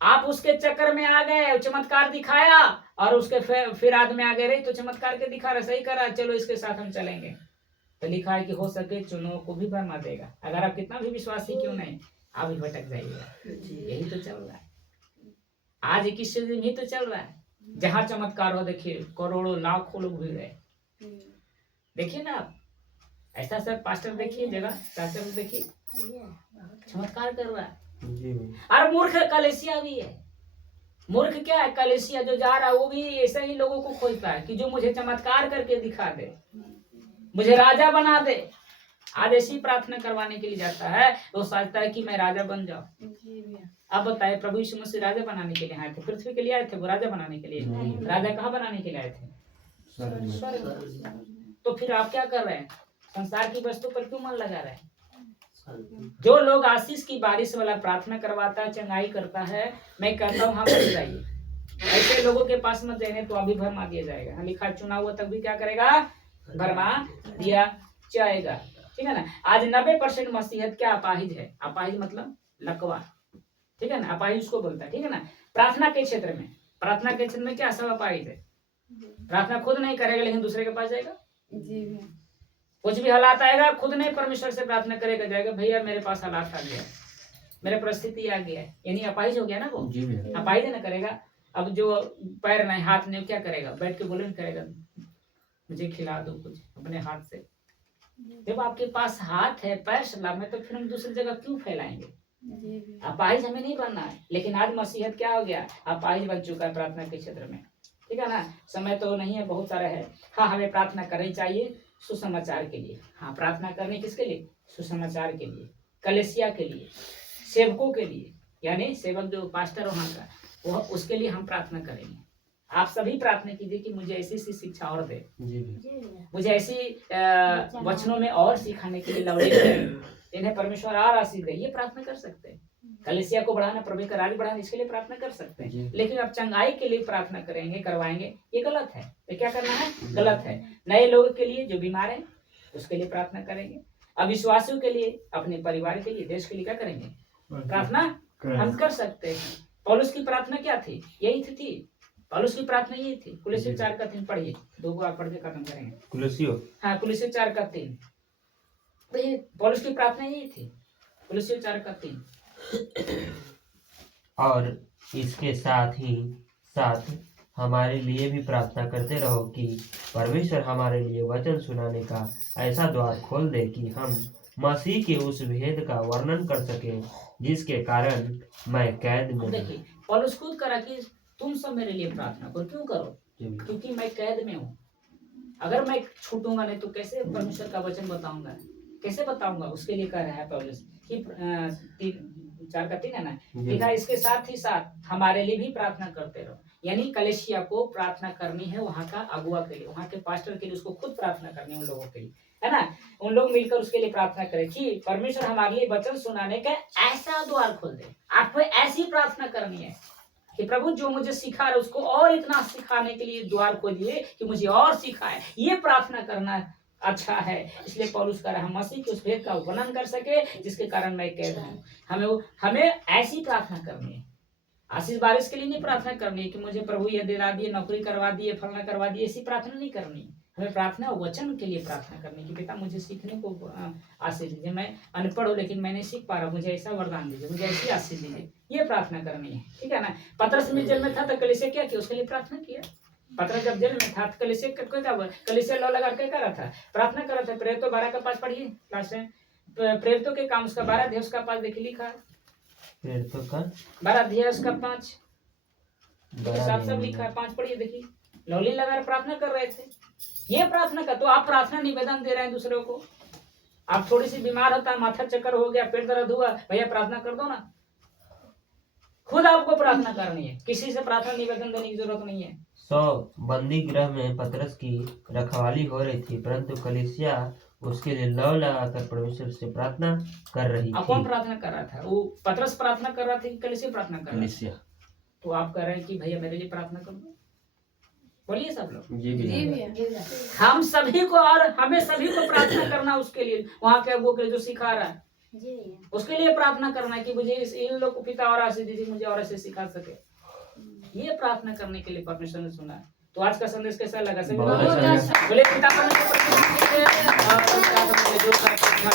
आप उसके चक्कर में आ गए, चमत्कार दिखाया और उसके फिर आदमी आ गए, रे तो चमत्कार के दिखा रहा, सही कर रहा, चलो इसके साथ हम चलेंगे। तो लिखा है कि हो सके चुनो को भी भरमा देगा। अगर आप कितना भी विश्वासी क्यों नहीं, आप भी भटक जाइएगा। यही तो चल रहा है आज, 21 सदी में ही तो चल रहा है। जहां चमत्कार हो देखिए करोड़ों लाखों लोग भीड़ है। देखिए ना आप, ऐसा सर पास्टर देखिए, जगह पास्टर देखिए चमत्कार कर रहा है। और मूर्ख कलेसिया भी है। मूर्ख क्या है? कलेसिया जो जा रहा है वो भी ऐसे ही लोगों को खोजता है कि जो मुझे चमत्कार करके दिखा दे, मुझे राजा बना दे। आज ऐसी प्रार्थना करवाने के लिए जाता है, वो सोचता है कि मैं राजा बन जाऊं। अब बताए प्रभु यीशु मसीह राजा बनाने के लिए आए थे, पृथ्वी के लिए आए थे, वो राजा बनाने के लिए। राजा कहाँ बनाने के लिए आए थे? स्वर्ग। तो फिर आप क्या कर रहे हैं? संसार की वस्तु पर क्यों मन लगा रहे हैं? जो लोग आशीष की बारिश वाला प्रार्थना करवाता है, चंगाई करता है, मैं कहता हूँ हाँ बच जाइए। ऐसे लोगों के पास मत जाइए तो अभी भरमा दिया जाएगा। लिखा चुना हुआ तक भी क्या करेगा? भरमा दिया जाएगा। ठीक है ना। आज 90% मसीहत क्या अपाहिज है, अपाहिज मतलब लकवा, ठीक है ना, अपाहिज उसको बोलता है, ठीक है ना। प्रार्थना के क्षेत्र में, प्रार्थना के क्षेत्र में क्या सब अपाहिज है, प्रार्थना खुद नहीं करेगा लेकिन दूसरे के पास जाएगा, जी भैया। कुछ भी हालात आएगा खुद नहीं परमेश्वर से प्रार्थना करेगा, जाएगा भैया मेरे पास हालात आ गया, मेरे परिस्थिति आ गया है, यानी अपाहिज हो गया ना वो, जी भैया। अपाहिज ना करेगा। अब जो पैर नहीं हाथ नहीं क्या करेगा, बैठ के बोले करेगा मुझे खिला दो कुछ अपने हाथ से। जब आपके पास हाथ है पैर सलाम है तो फिर हम दूसरी जगह क्यों फैलाएंगे। जी भैया। अपाहिज हमें नहीं बनना है, लेकिन आज मसीहत क्या हो गया, अपाहिज बन चुका है प्रार्थना के क्षेत्र में, ठीक है ना। समय तो नहीं है, बहुत सारा है। हाँ हमें प्रार्थना करनी चाहिए सुसमाचार के लिए, हाँ प्रार्थना करनी किसके लिए, सुसमाचार के लिए, कलेसिया के लिए, सेवकों के लिए, यानी सेवक जो पास्टर वहाँ का वह, उसके लिए हम प्रार्थना करेंगे। आप सभी प्रार्थना कीजिए कि मुझे ऐसी सी शिक्षा और दे, जी भैया। जी भैया। मुझे ऐसी वचनों में और सिखाने के लिए लवली दे, इन्हें परमेश्वर और आशीष दे, ये प्रार्थना कर सकते हैं। कलेसिया को बढ़ाना, प्रभु का राज बढ़ाना, इसके लिए प्रार्थना कर सकते जी। हैं। लेकिन अब चंगाई के लिए प्रार्थना करेंगे, करवाएंगे, ये गलत है। तो क्या करना है, गलत है। नए लोगों के लिए जो बीमार हैं उसके लिए प्रार्थना करेंगे, अविश्वासियों के लिए, अपने परिवार के लिए, देश के लिए क्या करेंगे, प्रार्थना हम कर सकते हैं। पौलुस की प्रार्थना क्या थी, यही थी। पौलुस की प्रार्थना यही थी। कुलुस्सी 4:3 पढ़िए, 2 को आप पढ़ के खत्म करेंगे। कुलुस्सियों। हाँ कुलुस्सी 4:3, तो ये पौलुस की प्रार्थना यही थी, कुलुस्सी 4:3। और इसके साथ ही साथ हमारे लिए भी प्रार्थना करते रहो कि परमेश्वर हमारे लिए वचन सुनाने का ऐसा द्वार खोल दे कि हम मसीह के उस भेद का वर्णन कर सकें जिसके कारण मैं कैद में अब हूँ। देखिए पौलुस खुद करा कि तुम सब मेरे लिए प्रार्थना करो, क्यों करो, जी भैया। क्योंकि मैं कैद में हूँ। अगर मैं छूटूंगा नहीं तो कैसे परमेश्वर का वचन बताऊंगा, कैसे बताऊंगा, उसके लिए कह रहा है पौलुस कि 4:3 है ना, जी। लिखा है, इसके साथ ही साथ हमारे लिए भी प्रार्थना करते रहो। यानी कलेशिया को प्रार्थना करनी है, वहाँ का अगुआ के लिए, वहाँ के पास्टर के लिए, उसको खुद प्रार्थना करनी है उन लोगों के लिए, है ना। उन लोग मिलकर उसके लिए प्रार्थना करें कि परमेश्वर हमारे लिए वचन सुनाने का ऐसा द्वार खोल दे। आपको ऐसी प्रार्थना करनी है कि प्रभु जो मुझे सिखा रहा है उसको और इतना सिखाने के लिए द्वार खोलिए कि मुझे और सिखाए। ये प्रार्थना करना अच्छा है। इसलिए पौलुस कह रहा है मसीह के उस भेद का वर्णन कर सके जिसके कारण मैं कैद हूँ। हमें ऐसी प्रार्थना करनी है। आशीष बारिश के लिए नहीं प्रार्थना करनी है कि मुझे प्रभु ये दिला दिए, नौकरी करवा दिए, फलना करवा दिए, ऐसी प्रार्थना नहीं करनी। हमें प्रार्थना वचन के लिए प्रार्थना करनी कि बेटा मुझे सीखने को आशीष दीजिए, मैं अनपढ़ हूँ लेकिन मैं नहीं सीख पा रहा, मुझे ऐसा वरदान दीजिए, मुझे ऐसी आशीष दीजिए, ये प्रार्थना करनी है, ठीक है ना। पतरस में जेल में था तो कलीसिया क्या किया, उसके लिए प्रार्थना किया। पतरस जब जेल में था तो कलीसिया क्या हुआ, कलीसिया लौ लगा के कर रहा था, प्रार्थना कर रहा था। प्रेरितों 12:5 पढ़िए क्लास में, प्रेरितों के काम उसका 12 अध्याय उसका 5 देखिए लिखा है, प्रेरितों का 12 अध्याय उसका 5 बड़ा साफ सब लिखा है, 5 पढ़िए देखिए। लौली लगा प्रार्थना कर रहे थे, ये प्रार्थना का तो आप प्रार्थना निवेदन दे रहे हैं दूसरों को। आप थोड़ी सी बीमार होता है, माथा चक्कर हो गया, पेट दर्द हुआ, भैया प्रार्थना कर दो ना। खुद आपको प्रार्थना करनी है, किसी से प्रार्थना निवेदन देने की जरूरत नहीं है। 100 बंदी गृह में पतरस की रखवाली हो रही थी, परंतु कलीसिया उसके लिए लौ लगाकर परमेश्वर से प्रार्थना कर रही अब कौन थी। प्रार्थना कर रहा था, वो पतरस प्रार्थना कर रहा था कि कलीसिया प्रार्थना कर रहा था? कलीसिया। तो आप कह रहे हैं कि भैया मेरे लिए प्रार्थना कर दो, बोलिए सब लोग। जी जी भैया। भैया। हम सभी को और हमें सभी को प्रार्थना करना उसके लिए, वहाँ के वो के लिए जो सिखा रहा है जी भैया। उसके लिए प्रार्थना करना है कि मुझे इन लोग को पिता और आशीष दीजिए, मुझे और ऐसे सिखा सके। ये प्रार्थना करने के लिए परमेश्वर ने सुना है। तो आज का संदेश कैसा लगा सभी बहुत लोगों को? अच्छा बोले पिता परमेश्वर जो प्रार्थना